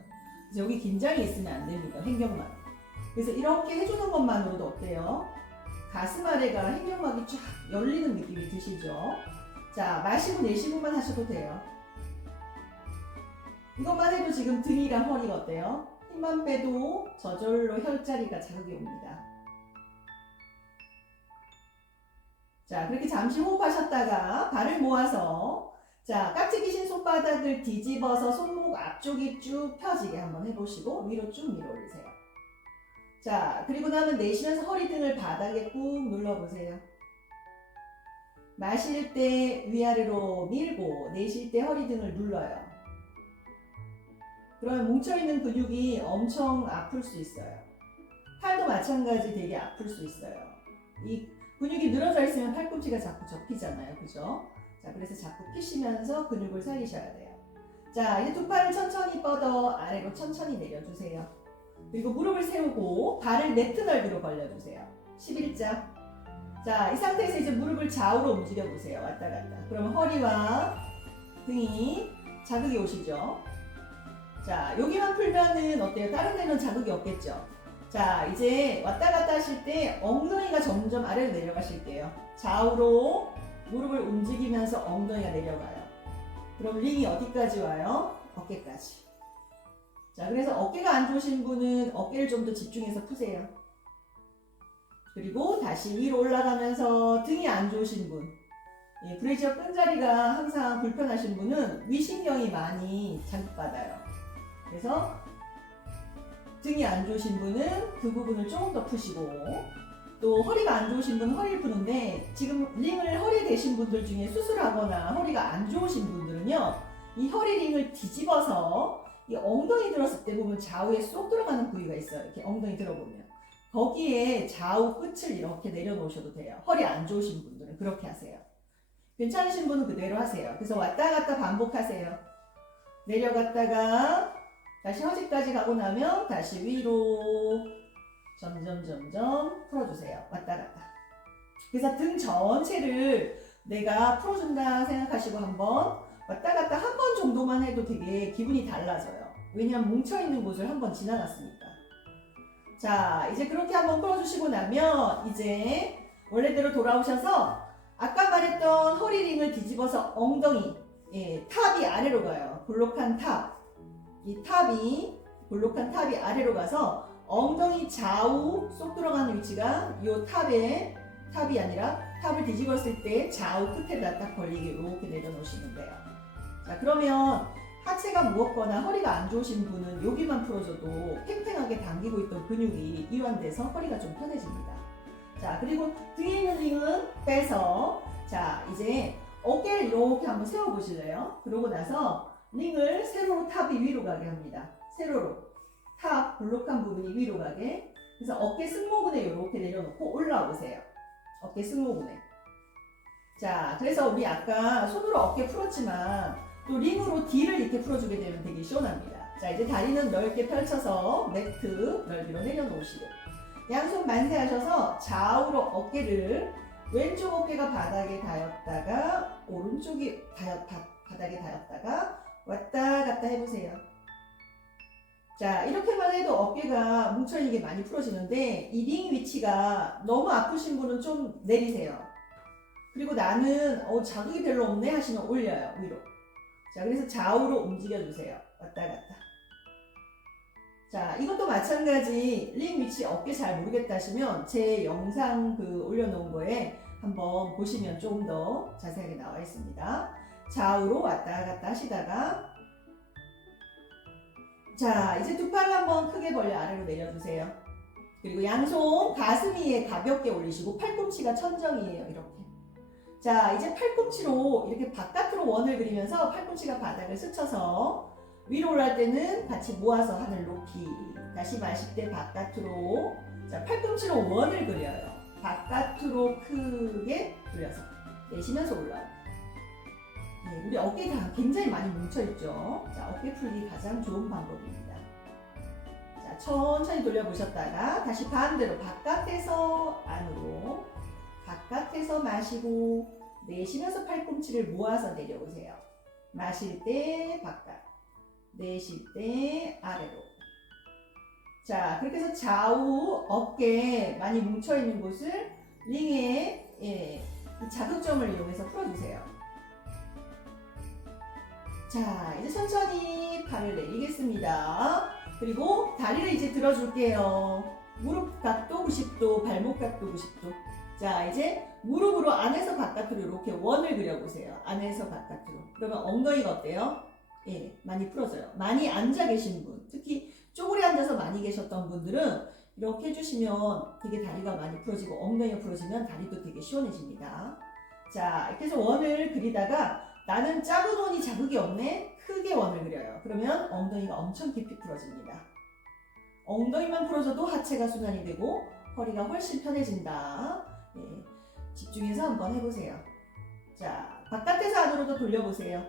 그래서 여기 긴장이 있으면 안 됩니다. 횡격막. 그래서 이렇게 해주는 것만으로도 어때요? 가슴 아래가 횡격막이 쫙 열리는 느낌이 드시죠? 자, 마시고 내쉬고만 하셔도 돼요. 이것만 해도 지금 등이랑 허리가 어때요? 힘만 빼도 저절로 혈자리가 자극이 옵니다. 자, 그렇게 잠시 호흡하셨다가 발을 모아서 자, 깍지 끼신 손바닥을 뒤집어서 손목 앞쪽이 쭉 펴지게 한번 해보시고 위로 쭉 밀어 올리세요. 자, 그리고 나면 내쉬면서 허리 등을 바닥에 꾹 눌러보세요. 마실 때 위아래로 밀고 내쉴 때 허리 등을 눌러요. 그러면 뭉쳐있는 근육이 엄청 아플 수 있어요. 팔도 마찬가지 되게 아플 수 있어요. 이 근육이 늘어져 있으면 팔꿈치가 자꾸 접히잖아요. 그죠? 자, 그래서 자꾸 피시면서 근육을 살리셔야 돼요. 자, 이제 두 팔을 천천히 뻗어 아래로 천천히 내려주세요. 그리고 무릎을 세우고 발을 네트 넓이로 벌려주세요. 11자. 자, 이 상태에서 이제 무릎을 좌우로 움직여 보세요. 왔다 갔다. 그러면 허리와 등이 자극이 오시죠. 자, 여기만 풀면은 어때요? 다른 데는 자극이 없겠죠? 자, 이제 왔다 갔다 하실 때 엉덩이가 점점 아래로 내려가실게요. 좌우로 무릎을 움직이면서 엉덩이가 내려가요. 그럼 링이 어디까지 와요? 어깨까지. 자, 그래서 어깨가 안 좋으신 분은 어깨를 좀 더 집중해서 푸세요. 그리고 다시 위로 올라가면서 등이 안 좋으신 분, 브래지어 끈자리가 항상 불편하신 분은 위신경이 많이 자극받아요. 그래서 등이 안 좋으신 분은 그 부분을 조금 더 푸시고, 또 허리가 안 좋으신 분은 허리를 푸는데, 지금 링을 허리에 대신 분들 중에 수술하거나 허리가 안 좋으신 분들은요, 이 허리 링을 뒤집어서 이 엉덩이 들었을 때 보면 좌우에 쏙 들어가는 부위가 있어요. 이렇게 엉덩이 들어보면 거기에 좌우 끝을 이렇게 내려놓으셔도 돼요. 허리 안 좋으신 분들은 그렇게 하세요. 괜찮으신 분은 그대로 하세요. 그래서 왔다 갔다 반복하세요. 내려갔다가 다시 허리까지 가고 나면 다시 위로 점점 풀어주세요. 왔다 갔다. 그래서 등 전체를 내가 풀어준다 생각하시고 한번 왔다 갔다 한 번 정도만 해도 되게 기분이 달라져요. 왜냐면 뭉쳐있는 곳을 한번 지나갔으니까. 자, 이제 그렇게 한번 풀어주시고 나면 이제 원래대로 돌아오셔서 아까 말했던 허리링을 뒤집어서 엉덩이, 탑이 아래로 가요. 볼록한 탑. 이 탑이, 볼록한 탑이 아래로 가서 엉덩이 좌우 쏙 들어가는 위치가 이 탑이 아니라 탑을 뒤집었을 때 좌우 끝에다 딱 걸리게 이렇게 내려놓으시면 돼요. 자, 그러면 하체가 무겁거나 허리가 안 좋으신 분은 여기만 풀어줘도 팽팽하게 당기고 있던 근육이 이완돼서 허리가 좀 편해집니다. 자, 그리고 뒤에 있는 링은 빼서 자, 이제 어깨를 이렇게 한번 세워보실래요? 그러고 나서 링을 세로로 탑이 위로 가게 합니다. 세로로 탑 볼록한 부분이 위로 가게. 그래서 어깨 승모근에 이렇게 내려놓고 올라오세요. 어깨 승모근에. 자, 그래서 우리 아까 손으로 어깨 풀었지만 또 링으로 D를 이렇게 풀어주게 되면 되게 시원합니다. 자, 이제 다리는 넓게 펼쳐서 매트 넓이로 내려놓으시고 양손 만세하셔서 좌우로 어깨를 왼쪽 어깨가 바닥에 닿였다가 오른쪽이 바닥에 닿였다가 왔다 갔다 해보세요. 자, 이렇게만 해도 어깨가 뭉쳐있는 게 많이 풀어지는데 이 링 위치가 너무 아프신 분은 좀 내리세요. 그리고 나는 자극이 별로 없네 하시면 올려요. 위로. 자, 그래서 좌우로 움직여주세요. 왔다 갔다. 자, 이것도 마찬가지 링 위치 어깨 잘 모르겠다 하시면 제 영상 올려놓은 거에 한번 보시면 조금 더 자세하게 나와 있습니다. 좌우로 왔다 갔다 하시다가 자, 이제 두 팔을 한번 크게 벌려 아래로 내려주세요. 그리고 양손 가슴 위에 가볍게 올리시고 팔꿈치가 천정이에요. 이렇게. 자, 이제 팔꿈치로 이렇게 바깥으로 원을 그리면서 팔꿈치가 바닥을 스쳐서 위로 올라갈 때는 같이 모아서 하늘 높이. 다시 마실 때 바깥으로. 자, 팔꿈치로 원을 그려요. 바깥으로 크게 돌려서 내쉬면서 올라오고. 네, 우리 어깨가 굉장히 많이 뭉쳐있죠. 자, 어깨 풀기 가장 좋은 방법입니다. 자, 천천히 돌려보셨다가 다시 반대로 바깥에서 안으로. 바깥에서 마시고 내쉬면서 팔꿈치를 모아서 내려오세요. 마실 때 바깥, 내쉴 때 아래로. 자, 그렇게 해서 좌우 어깨 많이 뭉쳐있는 곳을 링의 이 자극점을 이용해서 풀어주세요. 자, 이제 천천히 팔을 내리겠습니다. 그리고 다리를 이제 들어줄게요. 무릎 각도 90도, 발목 각도 90도. 자, 이제 무릎으로 안에서 바깥으로 이렇게 원을 그려보세요. 안에서 바깥으로. 그러면 엉덩이가 어때요? 예, 많이 풀어져요. 많이 앉아 계신 분, 특히 쪼그려 앉아서 많이 계셨던 분들은 이렇게 해주시면 되게 다리가 많이 풀어지고 엉덩이가 풀어지면 다리도 되게 시원해집니다. 자, 이렇게 해서 원을 그리다가 나는 작은 원이 자극이 없네? 크게 원을 그려요. 그러면 엉덩이가 엄청 깊이 풀어집니다. 엉덩이만 풀어져도 하체가 순환이 되고 허리가 훨씬 편해진다. 네, 집중해서 한번 해보세요. 자, 바깥에서 안으로도 돌려보세요.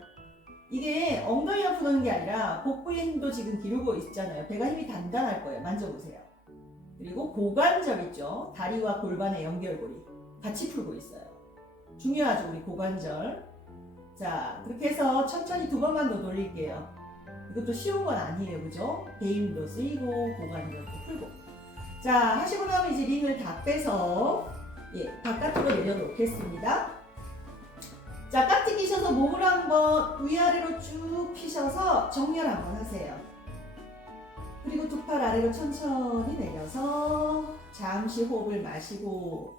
이게 엉덩이만 푸는 게 아니라 복부의 힘도 지금 기르고 있잖아요. 배가 힘이 단단할 거예요. 만져보세요. 그리고 고관절 있죠. 다리와 골반의 연결고리 같이 풀고 있어요. 중요하죠, 우리 고관절. 자, 그렇게 해서 천천히 2번만 더 돌릴게요. 이것도 쉬운 건 아니에요, 그죠? 배 힘도 쓰이고 고관절도 풀고. 자, 하시고 나면 이제 링을 다 빼서 바깥으로 내려놓겠습니다. 자, 깍지 끼셔서 몸을 한번 위아래로 쭉 피셔서 정렬 한번 하세요. 그리고 두 팔 아래로 천천히 내려서 잠시 호흡을 마시고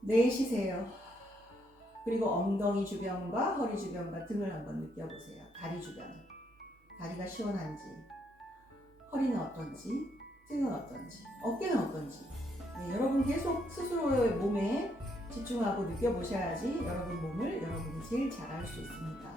내쉬세요. 그리고 엉덩이 주변과 허리 주변과 등을 한번 느껴보세요. 다리 주변. 다리가 시원한지, 허리는 어떤지, 등은 어떤지, 어깨는 어떤지. 네, 여러분 계속 스스로의 몸에 집중하고 느껴보셔야지 여러분 몸을 여러분이 제일 잘할 수 있습니다.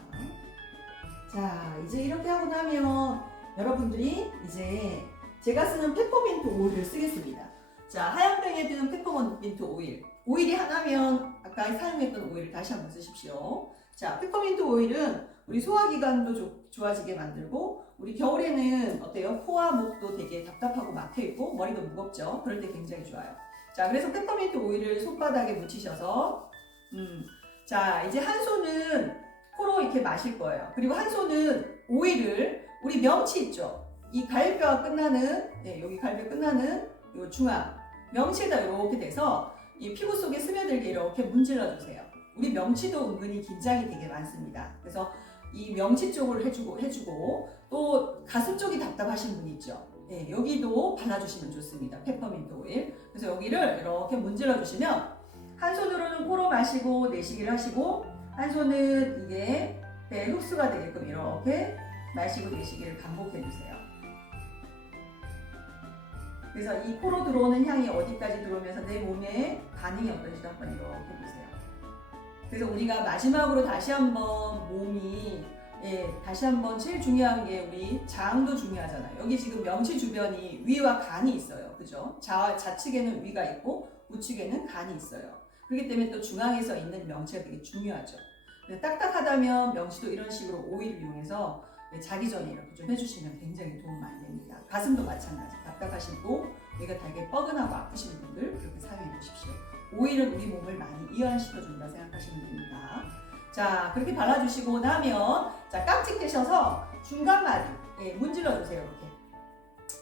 자, 이제 이렇게 하고 나면 여러분들이 이제 제가 쓰는 페퍼민트 오일을 쓰겠습니다. 자, 하얀병에 든 페퍼민트 오일. 오일이 하나면 아까 사용했던 오일을 다시 한번 쓰십시오. 자, 페퍼민트 오일은 우리 소화기관도 좋아지게 만들고 우리 겨울에는 어때요? 코와 목도 되게 답답하고 막혀있고 머리도 무겁죠? 그럴 때 굉장히 좋아요. 자, 그래서 페퍼민트 오일을 손바닥에 묻히셔서 자, 이제 한 손은 코로 이렇게 마실 거예요. 그리고 한 손은 오일을 우리 명치 있죠? 이 갈비뼈가 끝나는 여기 갈비뼈 끝나는 요 중앙 명치에다 이렇게 돼서 이 피부 속에 스며들게 이렇게 문질러 주세요. 우리 명치도 은근히 긴장이 되게 많습니다. 그래서 이 명치 쪽을 해주고 또 가슴 쪽이 답답하신 분 있죠? 네, 여기도 발라주시면 좋습니다. 페퍼민트 오일. 그래서 여기를 이렇게 문질러 주시면 한 손으로는 코로 마시고 내쉬기를 하시고 한 손은 이게 배에 흡수가 되게끔 이렇게 마시고 내쉬기를 반복해 주세요. 그래서 이 코로 들어오는 향이 어디까지 들어오면서 내 몸에 반응이 어떤지도 한번 이렇게 보세요. 그래서 우리가 마지막으로 다시 한번 몸이 다시 한번 제일 중요한 게 우리 장도 중요하잖아요. 여기 지금 명치 주변이 위와 간이 있어요. 그죠? 좌측에는 위가 있고 우측에는 간이 있어요. 그렇기 때문에 또 중앙에서 있는 명치가 되게 중요하죠. 딱딱하다면 명치도 이런 식으로 오일을 이용해서 자기 전에 이렇게 좀 해주시면 굉장히 도움 많이 됩니다. 가슴도 마찬가지. 답답하시고 여기가 되게 뻐근하고 아프신 분들 그렇게 사용해 보십시오. 오일은 우리 몸을 많이 이완시켜준다 생각하시면 됩니다. 자, 그렇게 발라주시고 나면 자, 깍지 떼셔서 중간마디 문질러 주세요. 이렇게.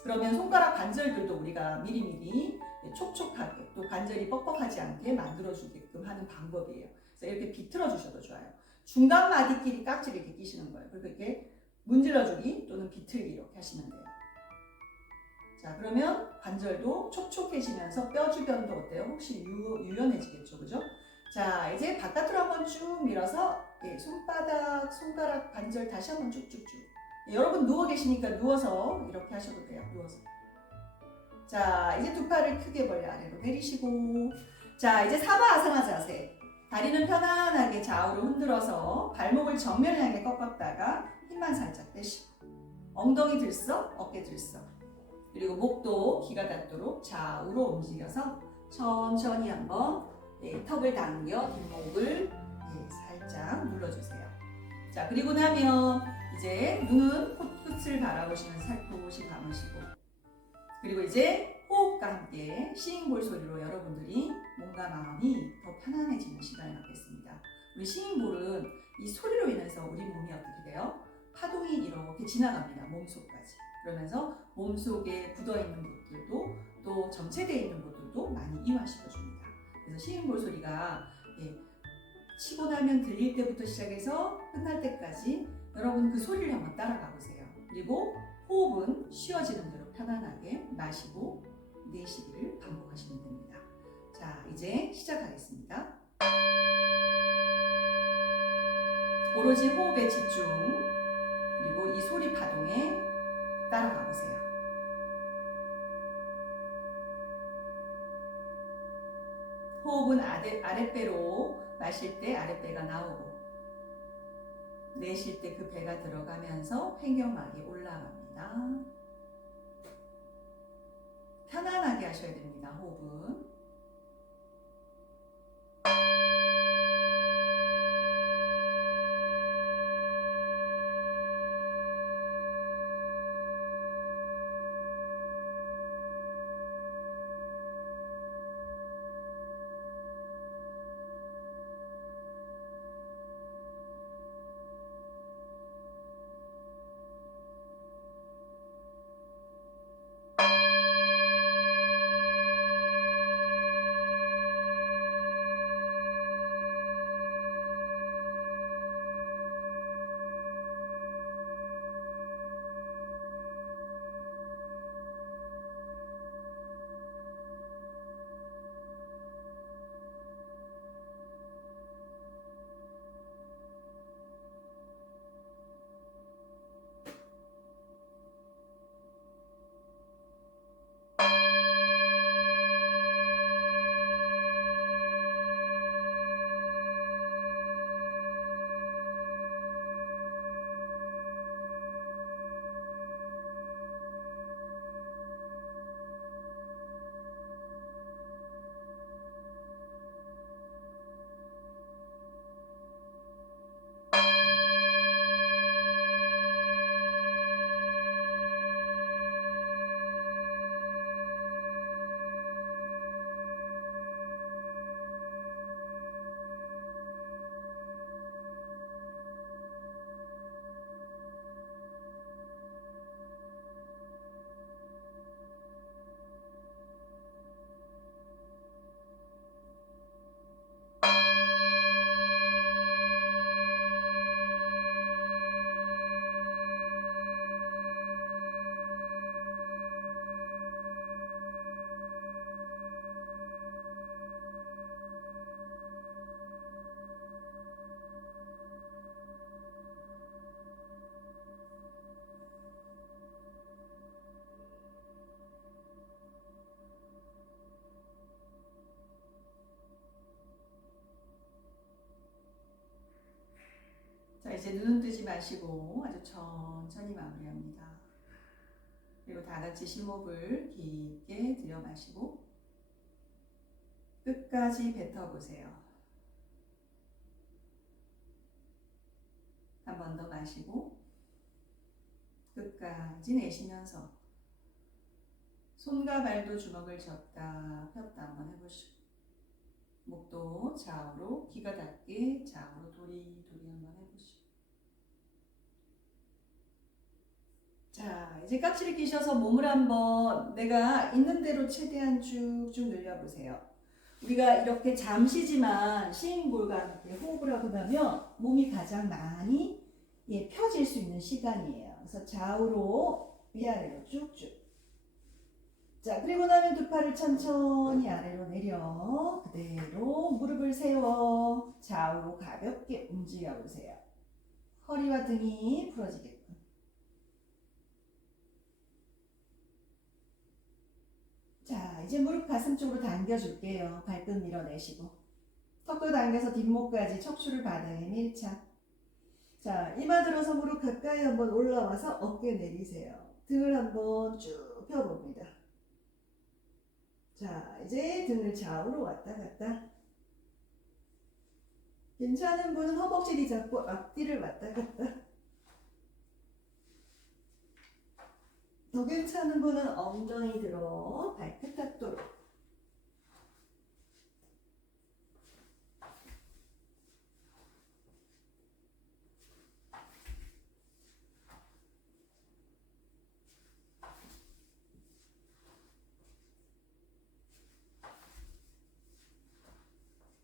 그러면 손가락 관절들도 우리가 미리미리 촉촉하게 또 관절이 뻑뻑하지 않게 만들어주게끔 하는 방법이에요. 그래서 이렇게 비틀어 주셔도 좋아요. 중간마디끼리 깍지를 이렇게 끼시는 거예요. 그리고 이렇게 문질러주기 또는 비틀기 이렇게 하시면 돼요. 자, 그러면 관절도 촉촉해지면서 뼈 주변도 어때요? 혹시 유연해지겠죠, 그죠? 자, 이제 바깥으로 한번 쭉 밀어서 손바닥, 손가락, 관절 다시 한번 쭉쭉쭉. 여러분 누워 계시니까 누워서 이렇게 하셔도 돼요. 누워서. 자, 이제 두 팔을 크게 벌려 아래로 내리시고 자, 이제 사바아사나 자세. 다리는 편안하게 좌우로 흔들어서 발목을 정면을 향해 꺾었다가 힘만 살짝 빼시고 엉덩이 들썩, 어깨 들썩 그리고 목도 귀가 닿도록 좌우로 움직여서 천천히 한번 턱을 당겨 뒷목을 살짝 눌러주세요. 자, 그리고 나면 이제 눈은 코끝을 바라보시면서 살포시 감으시고 그리고 이제 호흡과 함께 싱잉볼 소리로 여러분들이 몸과 마음이 더 편안해지는 시간을 갖겠습니다. 우리 싱잉볼은 이 소리로 인해서 우리 몸이 어떻게 돼요? 파동이 이렇게 지나갑니다. 몸속까지. 그러면서 몸속에 굳어있는 곳들도 또 정체되어 있는 곳들도 많이 이완시켜줍니다. 그래서 싱잉볼 소리가 치고 나면 들릴 때부터 시작해서 끝날 때까지 여러분 그 소리를 한번 따라가 보세요. 그리고 호흡은 쉬어지는 대로 편안하게 마시고 내쉬기를 반복하시면 됩니다. 자, 이제 시작하겠습니다. 오로지 호흡에 집중, 그리고 이 소리 파동에 따라가 보세요. 호흡은 아랫배로 마실 때 아랫배가 나오고, 내쉴 때 그 배가 들어가면서 횡격막이 올라갑니다. 편안하게 하셔야 됩니다. 호흡은. 자, 이제 눈 뜨지 마시고 아주 천천히 마무리합니다. 그리고 다 같이 심호흡을 깊게 들여 마시고 끝까지 뱉어보세요. 한 번 더 마시고 끝까지 내쉬면서 손과 발도 주먹을 쥐었다 폈다 한번 해보시고, 목도 좌우로, 귀가 닿게 좌우로 도리도리 한번 해보시고. 자, 이제 깍지를 끼셔서 몸을 한번 내가 있는 대로 최대한 쭉쭉 늘려보세요. 우리가 이렇게 잠시지만 싱잉볼과 함께 호흡을 하고 나면 몸이 가장 많이 펴질 수 있는 시간이에요. 그래서 좌우로 위아래로 쭉쭉. 자, 그리고 나면 두 팔을 천천히 아래로 내려 그대로 무릎을 세워 좌우로 가볍게 움직여 보세요. 허리와 등이 풀어지게끔. 자, 이제 무릎 가슴 쪽으로 당겨줄게요. 발끝 밀어내시고 턱도 당겨서 뒷목까지 척추를 바닥에 밀착. 자, 이마 들어서 무릎 가까이 한번 올라와서 어깨 내리세요. 등을 한번 쭉 펴봅니다. 자, 이제 등을 좌우로 왔다 갔다. 괜찮은 분은 허벅지 잡고 앞뒤를 왔다 갔다. 더 괜찮은 분은 엉덩이 들어 발끝 각도로.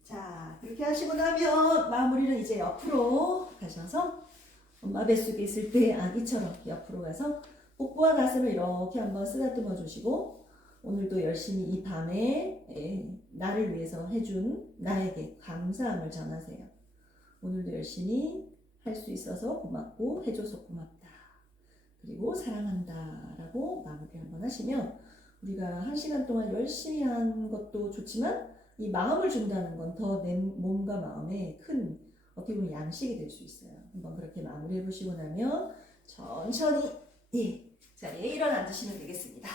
자, 그렇게 하시고 나면 마무리는 이제 옆으로 가셔서 엄마 뱃속에 있을 때 아기처럼 옆으로 가서 복부와 가슴을 이렇게 한번 쓰다듬어 주시고 오늘도 열심히 이 밤에 나를 위해서 해준 나에게 감사함을 전하세요. 오늘도 열심히 할 수 있어서 고맙고 해줘서 고맙다. 그리고 사랑한다 라고 마무리 한번 하시면 우리가 1시간 동안 열심히 한 것도 좋지만 이 마음을 준다는 건 더 내 몸과 마음에 큰 어떻게 보면 양식이 될 수 있어요. 한번 그렇게 마무리해 보시고 나면 천천히 자리에 일어나 앉으시면 되겠습니다.